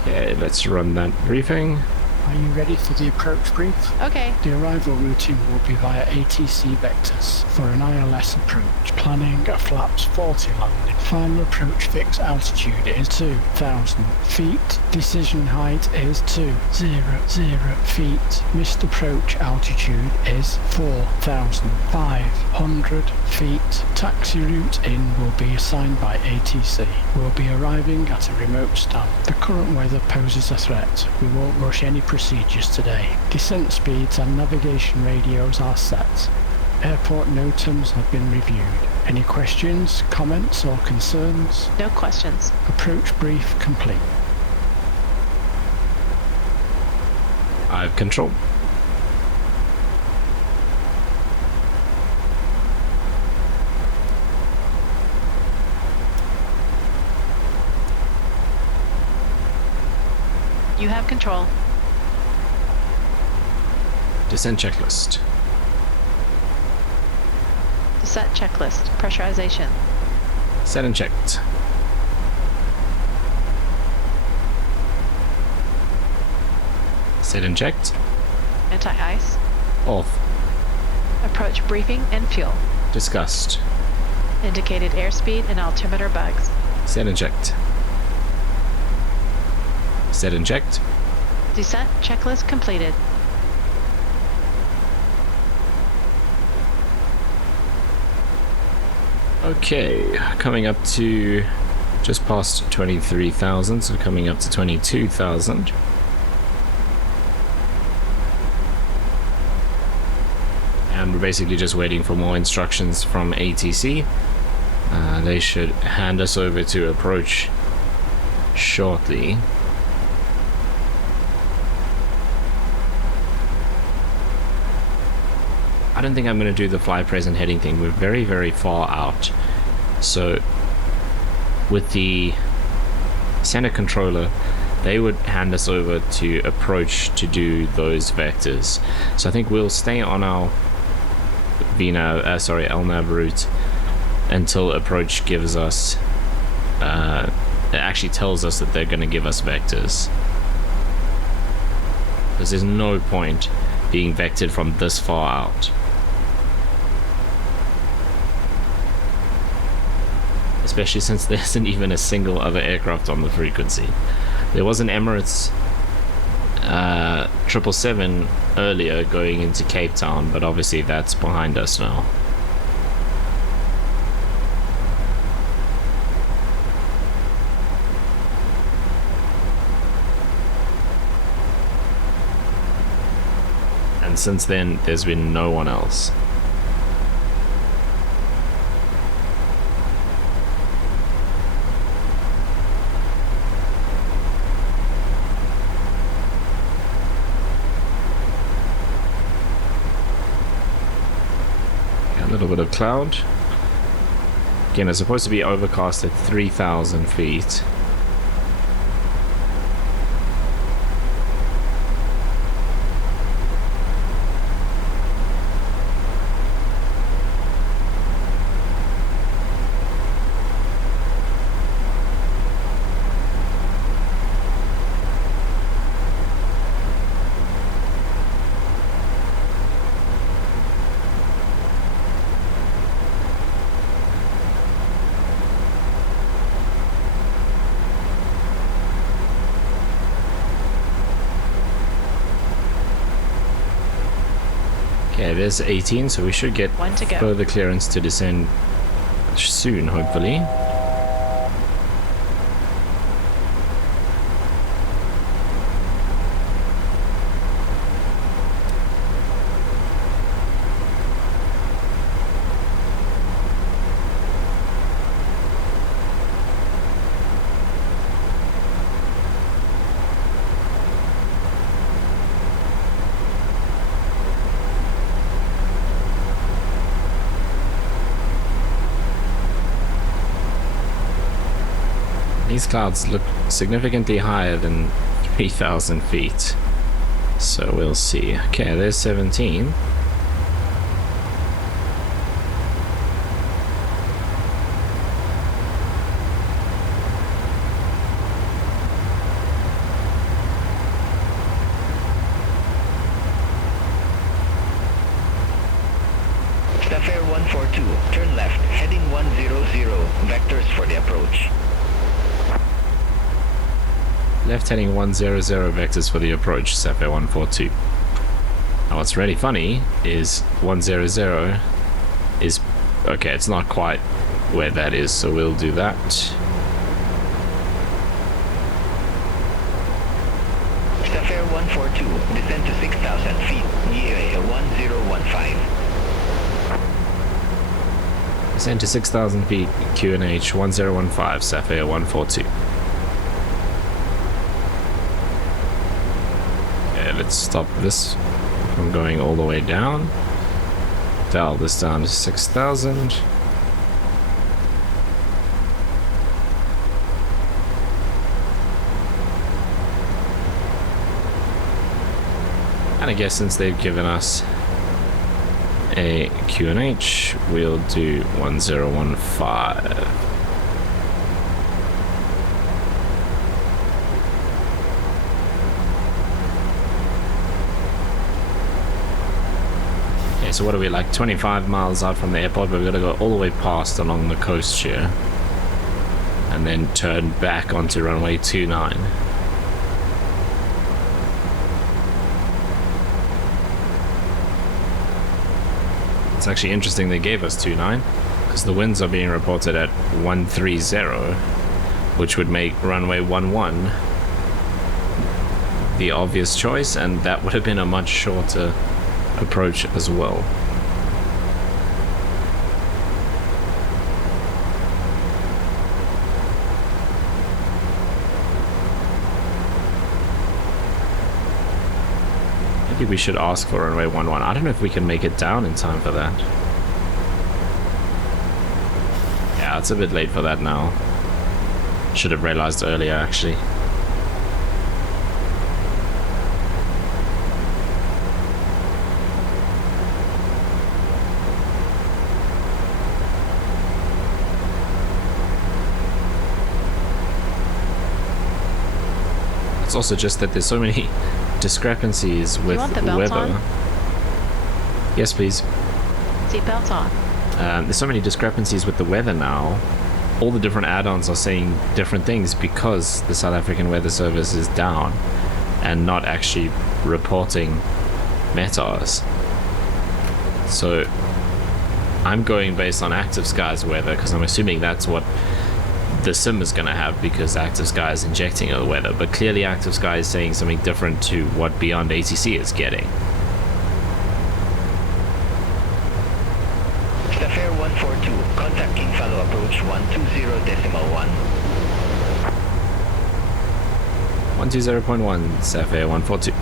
Okay, let's run that briefing. Are you ready for the approach brief? Okay. The arrival routing will be via ATC vectors for an ILS approach, planning a flaps 40 landing. Final approach fixed altitude is 2,000 feet. Decision height is 200 feet. Missed approach altitude is 4,500 feet. Taxi route in will be assigned by ATC. We'll be arriving at a remote stand. The current weather poses a threat. We won't rush any procedures today. Descent speeds and navigation radios are set. Airport NOTAMs have been reviewed. Any questions, comments or concerns? No questions. Approach brief complete. I have control. You have control. Descent checklist. Descent checklist. Pressurization. Set and checked. Set and checked. Anti-ice. Off. Approach briefing and fuel. Discussed. Indicated airspeed and altimeter bugs. Set and checked. Set and checked. Descent checklist completed. Okay, coming up to just past 23,000, so coming up to 22,000. And we're basically just waiting for more instructions from ATC. They should hand us over to approach shortly. I don't think I'm going to do the fly present heading thing. We're very, very far out. So with the center controller, they would hand us over to approach to do those vectors. So I think we'll stay on our LNAV route until approach gives us, it actually tells us that they're going to give us vectors. Because there's no point being vectored from this far out. Especially since there isn't even a single other aircraft on the frequency. There was an Emirates 777 earlier going into Cape Town, but obviously that's behind us now. And since then, there's been no one else. A little bit of cloud. Again, it's supposed to be overcast at 3,000 feet. Okay, there's 18, so we should get further clearance to descend soon, hopefully. These clouds look significantly higher than 3,000 feet, so we'll see. Okay, there's 17. left, heading 100, vectors for the approach. Left heading 100 vectors for the approach, Safair 142. Now what's really funny is 100 is, okay, it's not quite where that is, so we'll do that. Safair 142, descend to 6,000 feet, EA 1015. Descend to 6,000 feet, QNH 1015, Safair 142. Okay, let's stop this from going all the way down. Dial this down to 6,000. And I guess since they've given us a QNH, we'll do 1015. Okay, so what are we, like 25 miles out from the airport, but we've got to go all the way past along the coast here and then turn back onto runway 29. It's actually interesting they gave us 29 because the winds are being reported at 130, which would make runway 11 the obvious choice, and that would have been a much shorter approach as well. Maybe we should ask for runway 11. I don't know if we can make it down in time for that. Yeah, it's a bit late for that now. Should have realized earlier, actually. It's also just that there's so many discrepancies with weather. On? Yes, please. Seatbelts on. There's so many discrepancies with the weather now. All the different add-ons are saying different things because the South African Weather Service is down and not actually reporting METARs. So I'm going based on Active Skies weather because I'm assuming that's what the sim is going to have because Active Sky is injecting the weather, but clearly Active Sky is saying something different to what Beyond ATC is getting. Safair 142, contact King Follow approach 120.1. 120.1, Safair 142.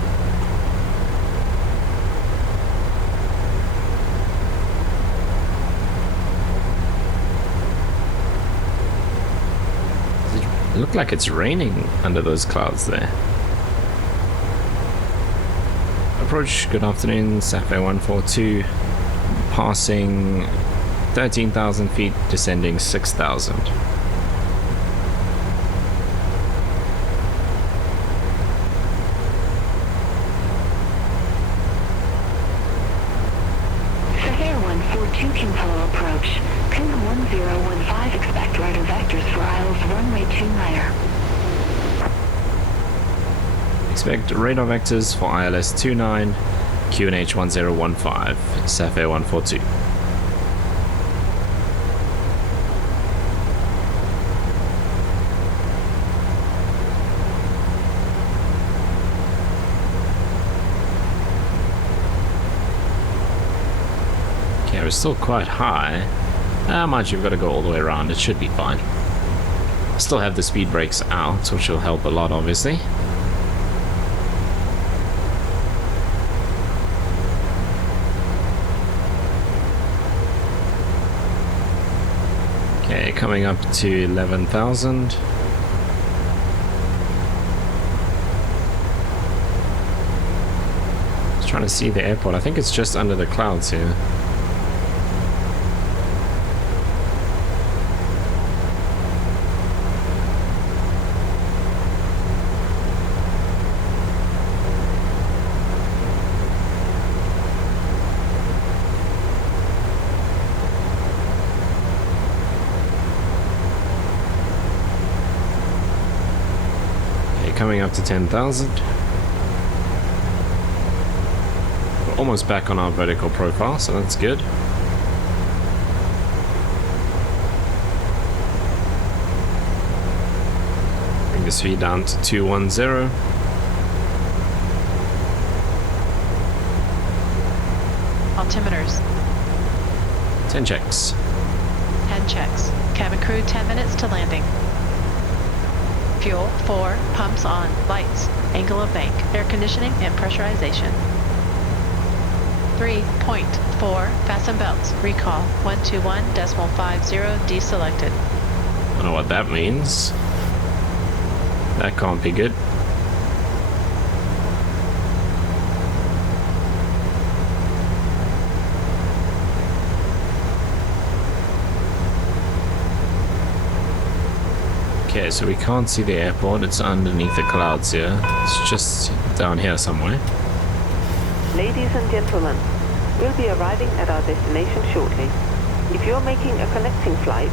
It looked like it's raining under those clouds there. Approach, good afternoon, Safair 142, passing 13,000 feet, descending 6,000. Safair 142, King Follow approach. King 1015, expect radar vectors for Isles runway 29er. Expect radar vectors for ILS 29, QNH 1015, Safair 142. Okay, we're still quite high. Mind you, we've got to go all the way around. It should be fine. Still have the speed brakes out, which will help a lot, obviously. Okay, coming up to 11,000. Just trying to see the airport. I think it's just under the clouds here. coming up to 10,000. We're almost back on our vertical profile, so that's good. Bring the speed down to 210. Altimeters. 10 checks. 10 checks. Cabin crew 10 minutes to landing. Fuel 4, pumps on, lights, angle of bank, air conditioning and pressurization. 3.4, fasten belts, recall 121.50 deselected. I don't know what that means. That can't be good. Okay, so we can't see the airport, it's underneath the clouds here. It's just down here somewhere. Ladies and gentlemen, we'll be arriving at our destination shortly. If you're making a connecting flight,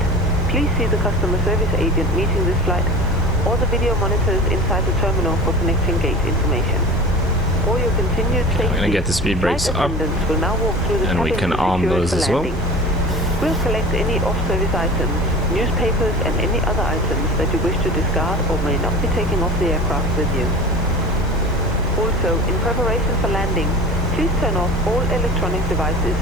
please see the customer service agent meeting this flight or the video monitors inside the terminal for connecting gate information. For your continued safety, I'm gonna get the speed brakes up, will now walk through the and we can arm those as well. We'll collect any off-service items, newspapers and any other items that you wish to discard or may not be taking off the aircraft with you. Also, in preparation for landing, please turn off all electronic devices.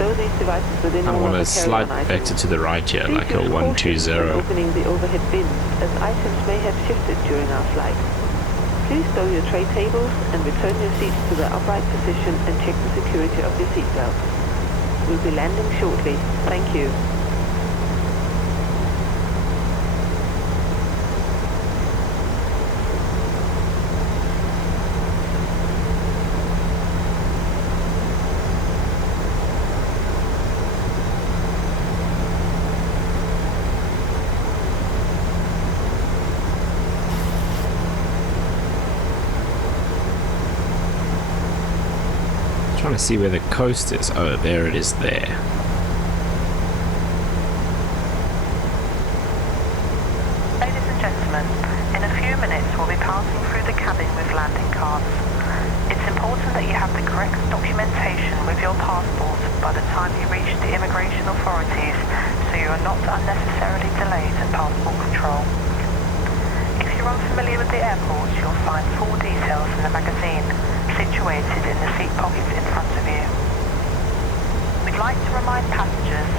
Stow these devices within I all want of a the slight carry-on vector items. to the right here, Please like a use caution 120. when opening the overhead bins, as items may have shifted during our flight. Please stow your tray tables and return your seats to their upright position and check the security of your seatbelt. We'll be landing shortly. Thank you. Trying to see where the coast is. Oh, there it is there. Ladies and gentlemen, in a few minutes we'll be passing through the cabin with landing cards. It's important that you have the correct documentation with your passport by the time you reach the immigration authorities, so you are not unnecessarily delayed at passport control. If you're unfamiliar with the airport, you'll find full details in the magazine, situated in the seat pockets in front of you. We'd like to remind passengers,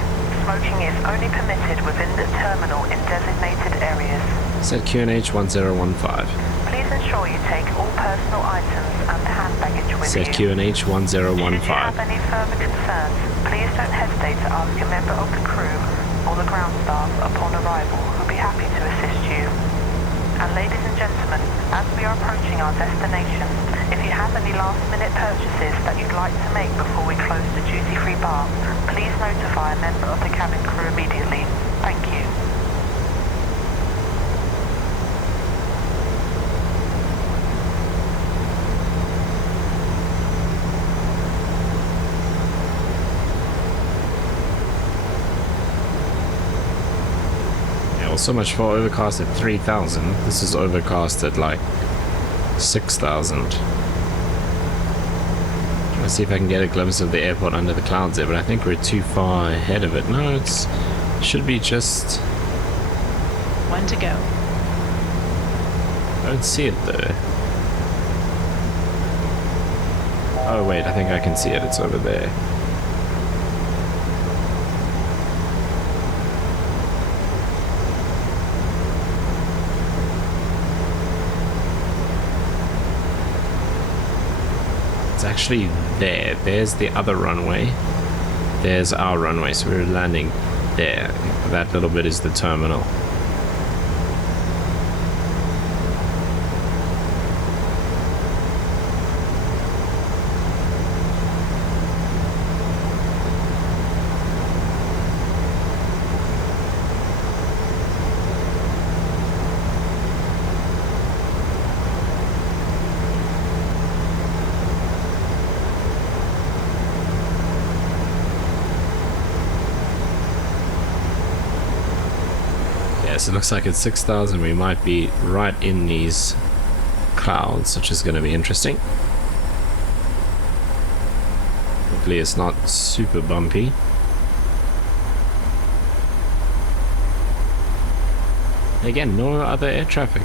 smoking is only permitted within the terminal in designated areas. Set QNH 1015. Please ensure you take all personal items and hand baggage with Set you. QNH 1015. Should you have any further concerns, please don't hesitate to ask a member of the crew or the ground staff upon arrival, who'll be happy to assist you. And ladies and gentlemen, as we are approaching our destination, if you have any last-minute purchases that you'd like to make before we close the duty-free bar, please notify a member of the cabin crew immediately. Thank you. So much for overcast at 3,000. This is overcast at like 6,000. Let's see if I can get a glimpse of the airport under the clouds there, but I think we're too far ahead of it. No, it's should be just... One to go. I don't see it though. Oh wait, I think I can see it. It's over there. Actually there's the other runway, there's our runway, so we're landing there. That little bit is the terminal. So it looks like at 6,000 we might be right in these clouds, which is going to be interesting. Hopefully it's not super bumpy. Again, no other air traffic.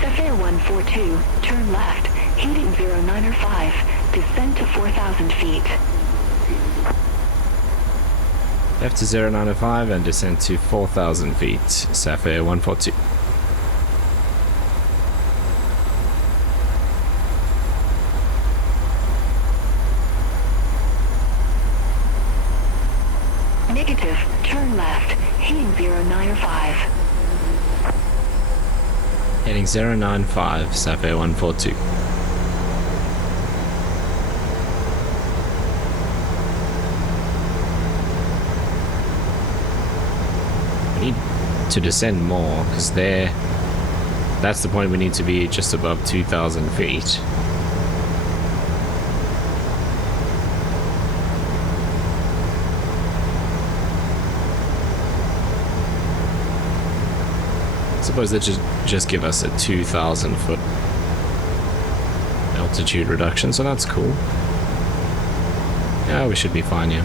Safair 142, turn left, heading 0905, descend to 4,000 feet. Left to 0905 and descend to 4,000 feet, Safair 142. Negative, turn left, heading 0905. Heading 095, Safair 142. We need to descend more, because that's the point we need to be just above 2,000 feet. I suppose that should just give us a 2,000 foot altitude reduction, so that's cool. Yeah, we should be fine here.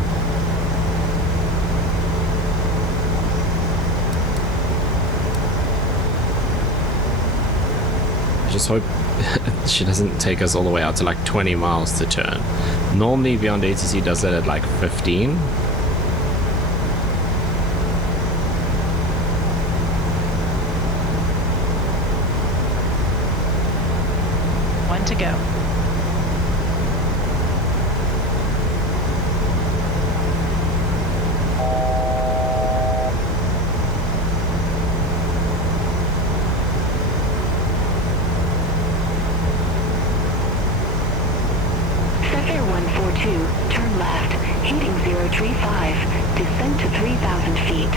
I just hope she doesn't take us all the way out to like 20 miles to turn. Normally Beyond ATC does that at like 15. To go. Safair 142, turn left, heading 035, descend to 3,000 feet.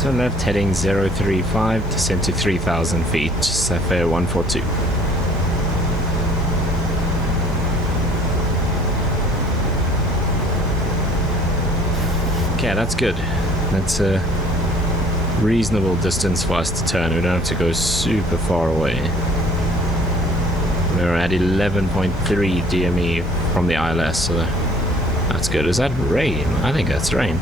Turn left heading 035, descend to 3,000 feet, Safair 142. Okay, that's good. That's a reasonable distance for us to turn. We don't have to go super far away. We're at 11.3 DME from the ILS, so that's good. Is that rain? I think that's rain.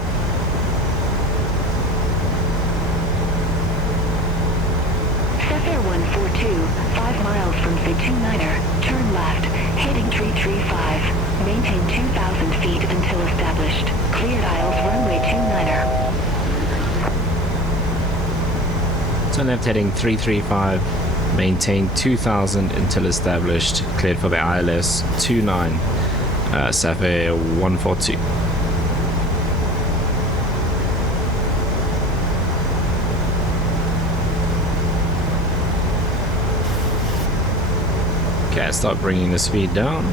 Safair 142, 5 miles from C29er, turn left, heading 335, maintain 2,000 feet until established. Cleared aisles, runway 29er. Turn left heading 335, maintain 2,000 until established, cleared for the ILS 29, Safair 142. Okay, start bringing the speed down.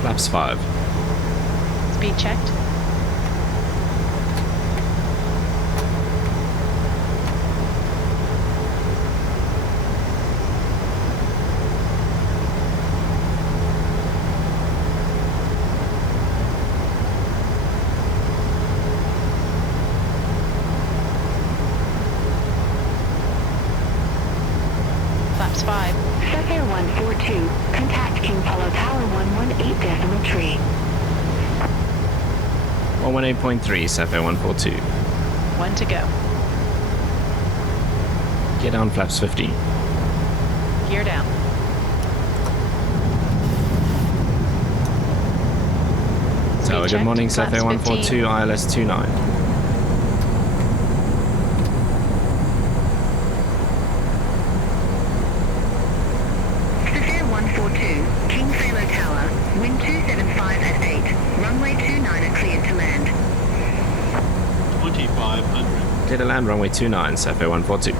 Flaps 5. Speed checked. Flaps 5. Safair 142, contact King Polo Tower 118.3. 118.3, Safair 142. 1 to go. Get down flaps 15. Gear down. So, good morning, checked. Safair Flaps 142, ILS 29. Safair 142, King Polo Tower, wind 275 at 8, runway 29er cleared to land. land runway 29, Safair 142.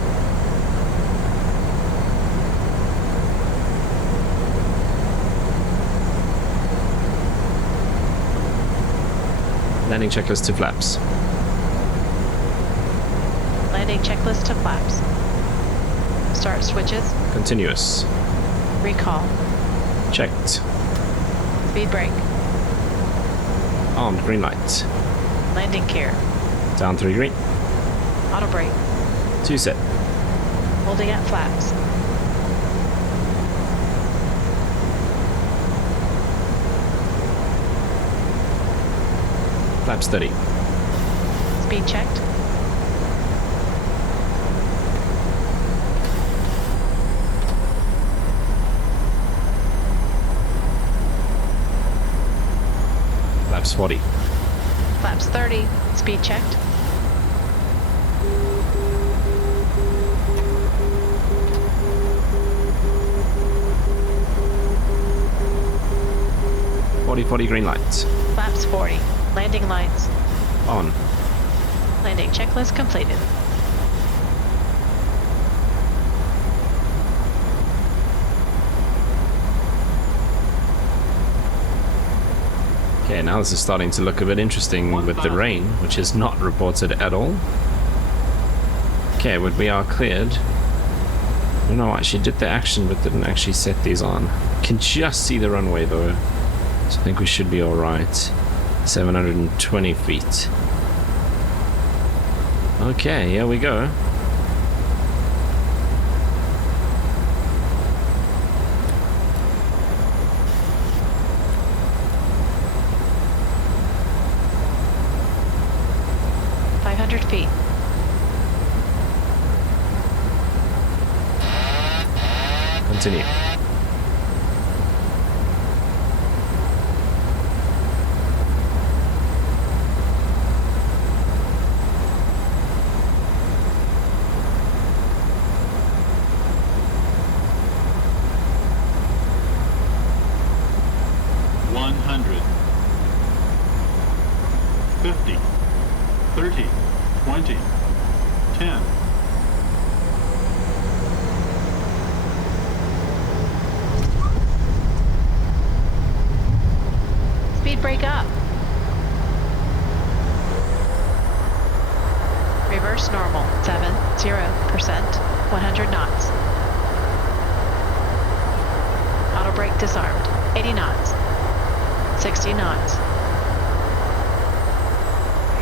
Landing checklist to flaps. Landing checklist to flaps. Start switches. Continuous. Recall. Checked. Speed brake. Armed green light. Landing gear. Down 3 green. Auto brake. 2 set. Holding at flaps. Flaps 30. Speed checked. Flaps 40. Flaps 30. Speed checked. Forty green lights. Flaps 40. Landing lights. On. Landing checklist completed. Okay, now this is starting to look a bit interesting with the rain, which is not reported at all. Okay, but we are cleared. I don't know, actually did the action but didn't actually set these on. Can just see the runway though, so I think we should be alright. 720 feet. Okay, here we go. Feet. Continue. Break up. Reverse normal, 70%, 100 knots. Auto brake disarmed, 80 knots, 60 knots.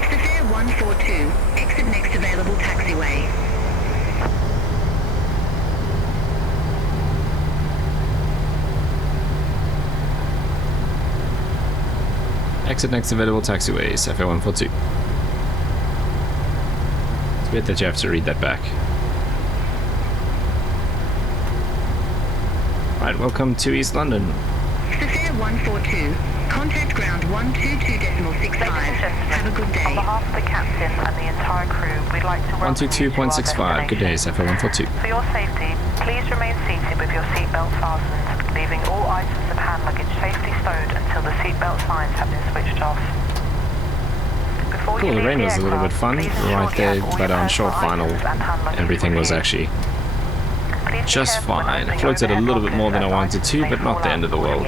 Safair 142, exit next available taxiway. Exit next available taxiway, Safair 142. It's weird that you have to read that back. Right, welcome to East London. Safair 142, contact ground 122.65. Have a good day. On behalf of the captain and the entire crew, we'd like to welcome you to our 122.65. Good day, Safair 142. For your safety, please remain seated with your seatbelt fastened, leaving all items of hand luggage safely stowed until the seatbelt signs have been switched off. Before Cool, the rain was a little bit fun right there, but on short final, everything was actually just fine. I floated a little bit more than I wanted to, but not the end of the world.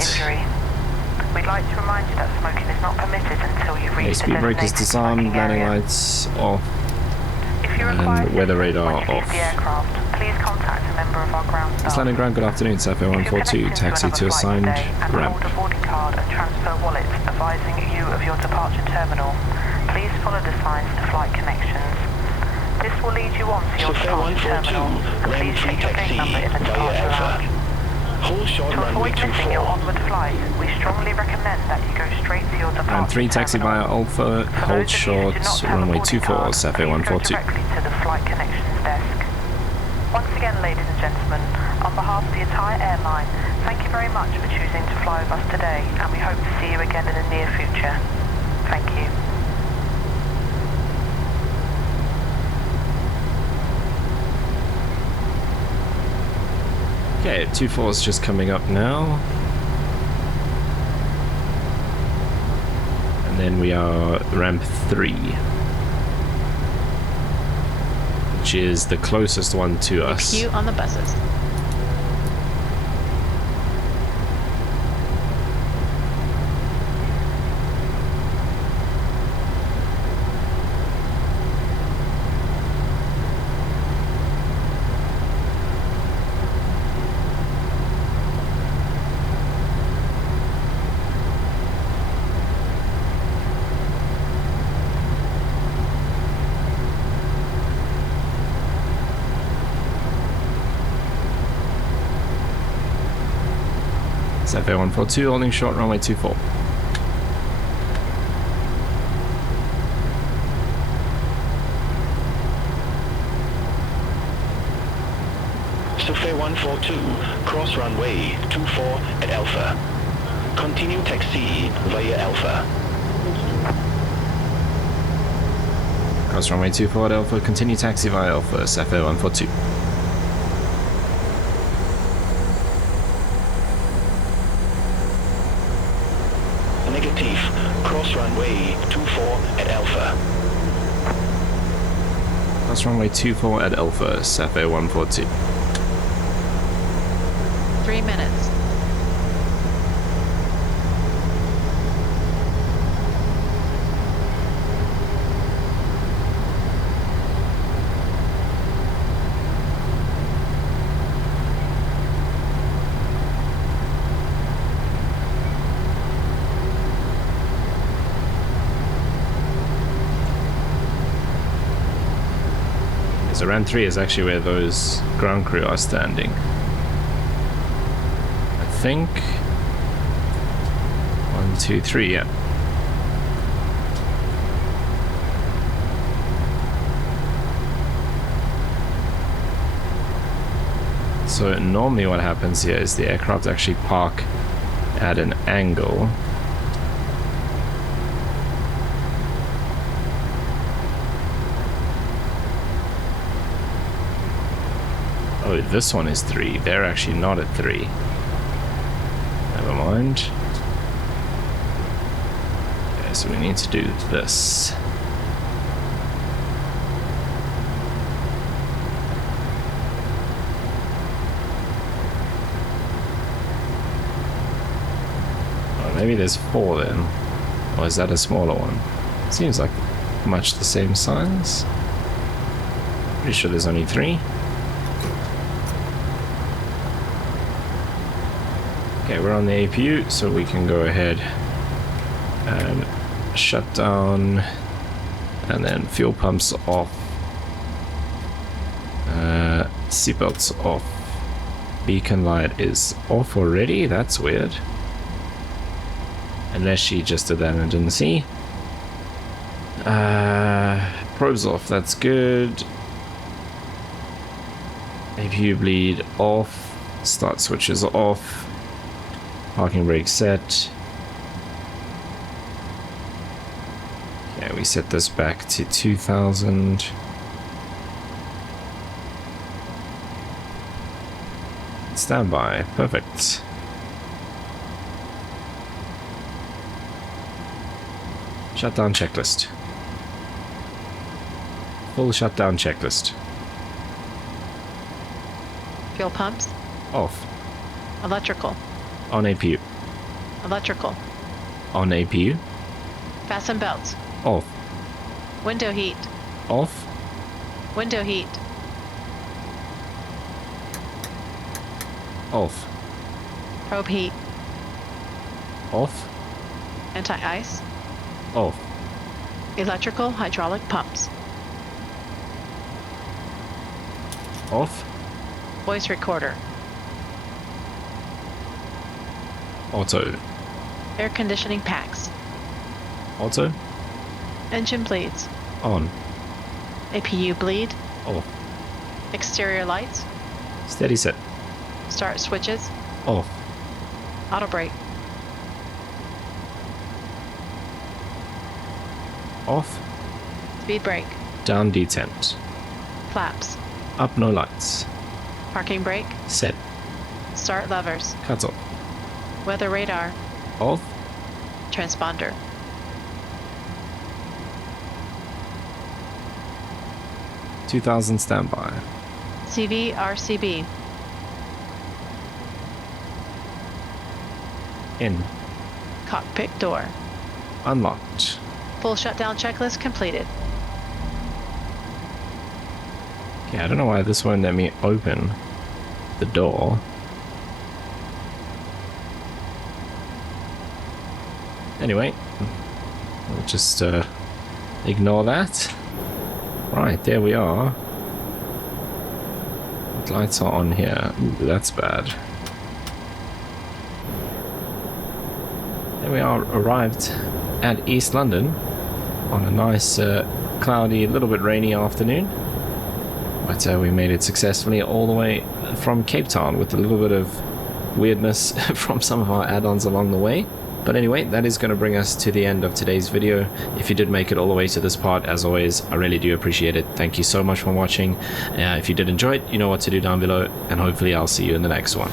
We'd like to remind you that smoking is not permitted until you've reached the speed brake is disarmed, landing lights off, and weather radar off. Please contact a member of our ground staff. East London ground, good afternoon, Safair 142, taxi to assigned ramp. Hold a boarding card and transfer wallet advising you of your departure terminal. Please follow the signs to flight connections. This will lead you on to your departure terminal. Please check your gate number in the departure lounge. To avoid missing your onward flight, we strongly recommend that you go straight to your departure Round 3, taxi via Alpha, hold short, runway 24, Safair 142. Directly to the flight connections desk. Once again, ladies and gentlemen, on behalf of the entire airline, thank you very much for choosing to fly with us today, and we hope to see you again in the near future. Thank you. Okay, 24 is just coming up now. And then we are ramp 3. which is the closest one to us. APU on the buses. Safair 142, holding short, runway 24. Safair 142, cross runway 24 at Alpha. Continue taxi via Alpha. Cross runway 24 at Alpha, continue taxi via Alpha, Safair 142. Negative, cross runway 24 at Alpha. Cross runway 24 at Alpha, Safair 142. 3 minutes. So round 3 is actually where those ground crew are standing. I think 1, 2, 3, yeah. So normally what happens here is the aircraft actually park at an angle. Oh, this one is 3. They're actually not at 3. Never mind. Okay, so we need to do this. Oh, maybe there's 4 then. Or is that a smaller one? Seems like much the same size. Pretty sure there's only 3. Okay, we're on the APU, so we can go ahead and shut down, and then fuel pumps off, seatbelts off, beacon light is off already. That's weird, unless she just did that and didn't see. Probes off, that's good. APU bleed off, start switches off. Parking brake set. Okay, we set this back to 2000. Standby, perfect. Shutdown checklist. Full shutdown checklist. Fuel pumps. Off. Electrical. On APU. Electrical. On APU. Fasten belts. Off. Window heat. Off. Window heat. Off. Probe heat. Off. Anti-ice. Off. Electrical hydraulic pumps. Off. Voice recorder. Auto. Air conditioning packs. Auto. Engine bleeds. On. APU bleed. Off. Exterior lights. Steady set. Start switches. Off. Auto brake. Off. Speed brake. Down detent. Flaps. Up no lights. Parking brake. Set. Start levers. Cut off. Weather radar. Off. Transponder. 2000 standby. CV RCB. In. Cockpit door. Unlocked. Full shutdown checklist completed. Yeah, I don't know why this won't let me open the door. Anyway, we'll just ignore that. Right, there we are. What lights are on here? Ooh, that's bad. There we are, arrived at East London on a nice cloudy, a little bit rainy afternoon. But we made it successfully all the way from Cape Town with a little bit of weirdness from some of our add-ons along the way. But anyway, that is going to bring us to the end of today's video. If you did make it all the way to this part, as always, I really do appreciate it. Thank you so much for watching. If you did enjoy it, you know what to do down below, and hopefully I'll see you in the next one.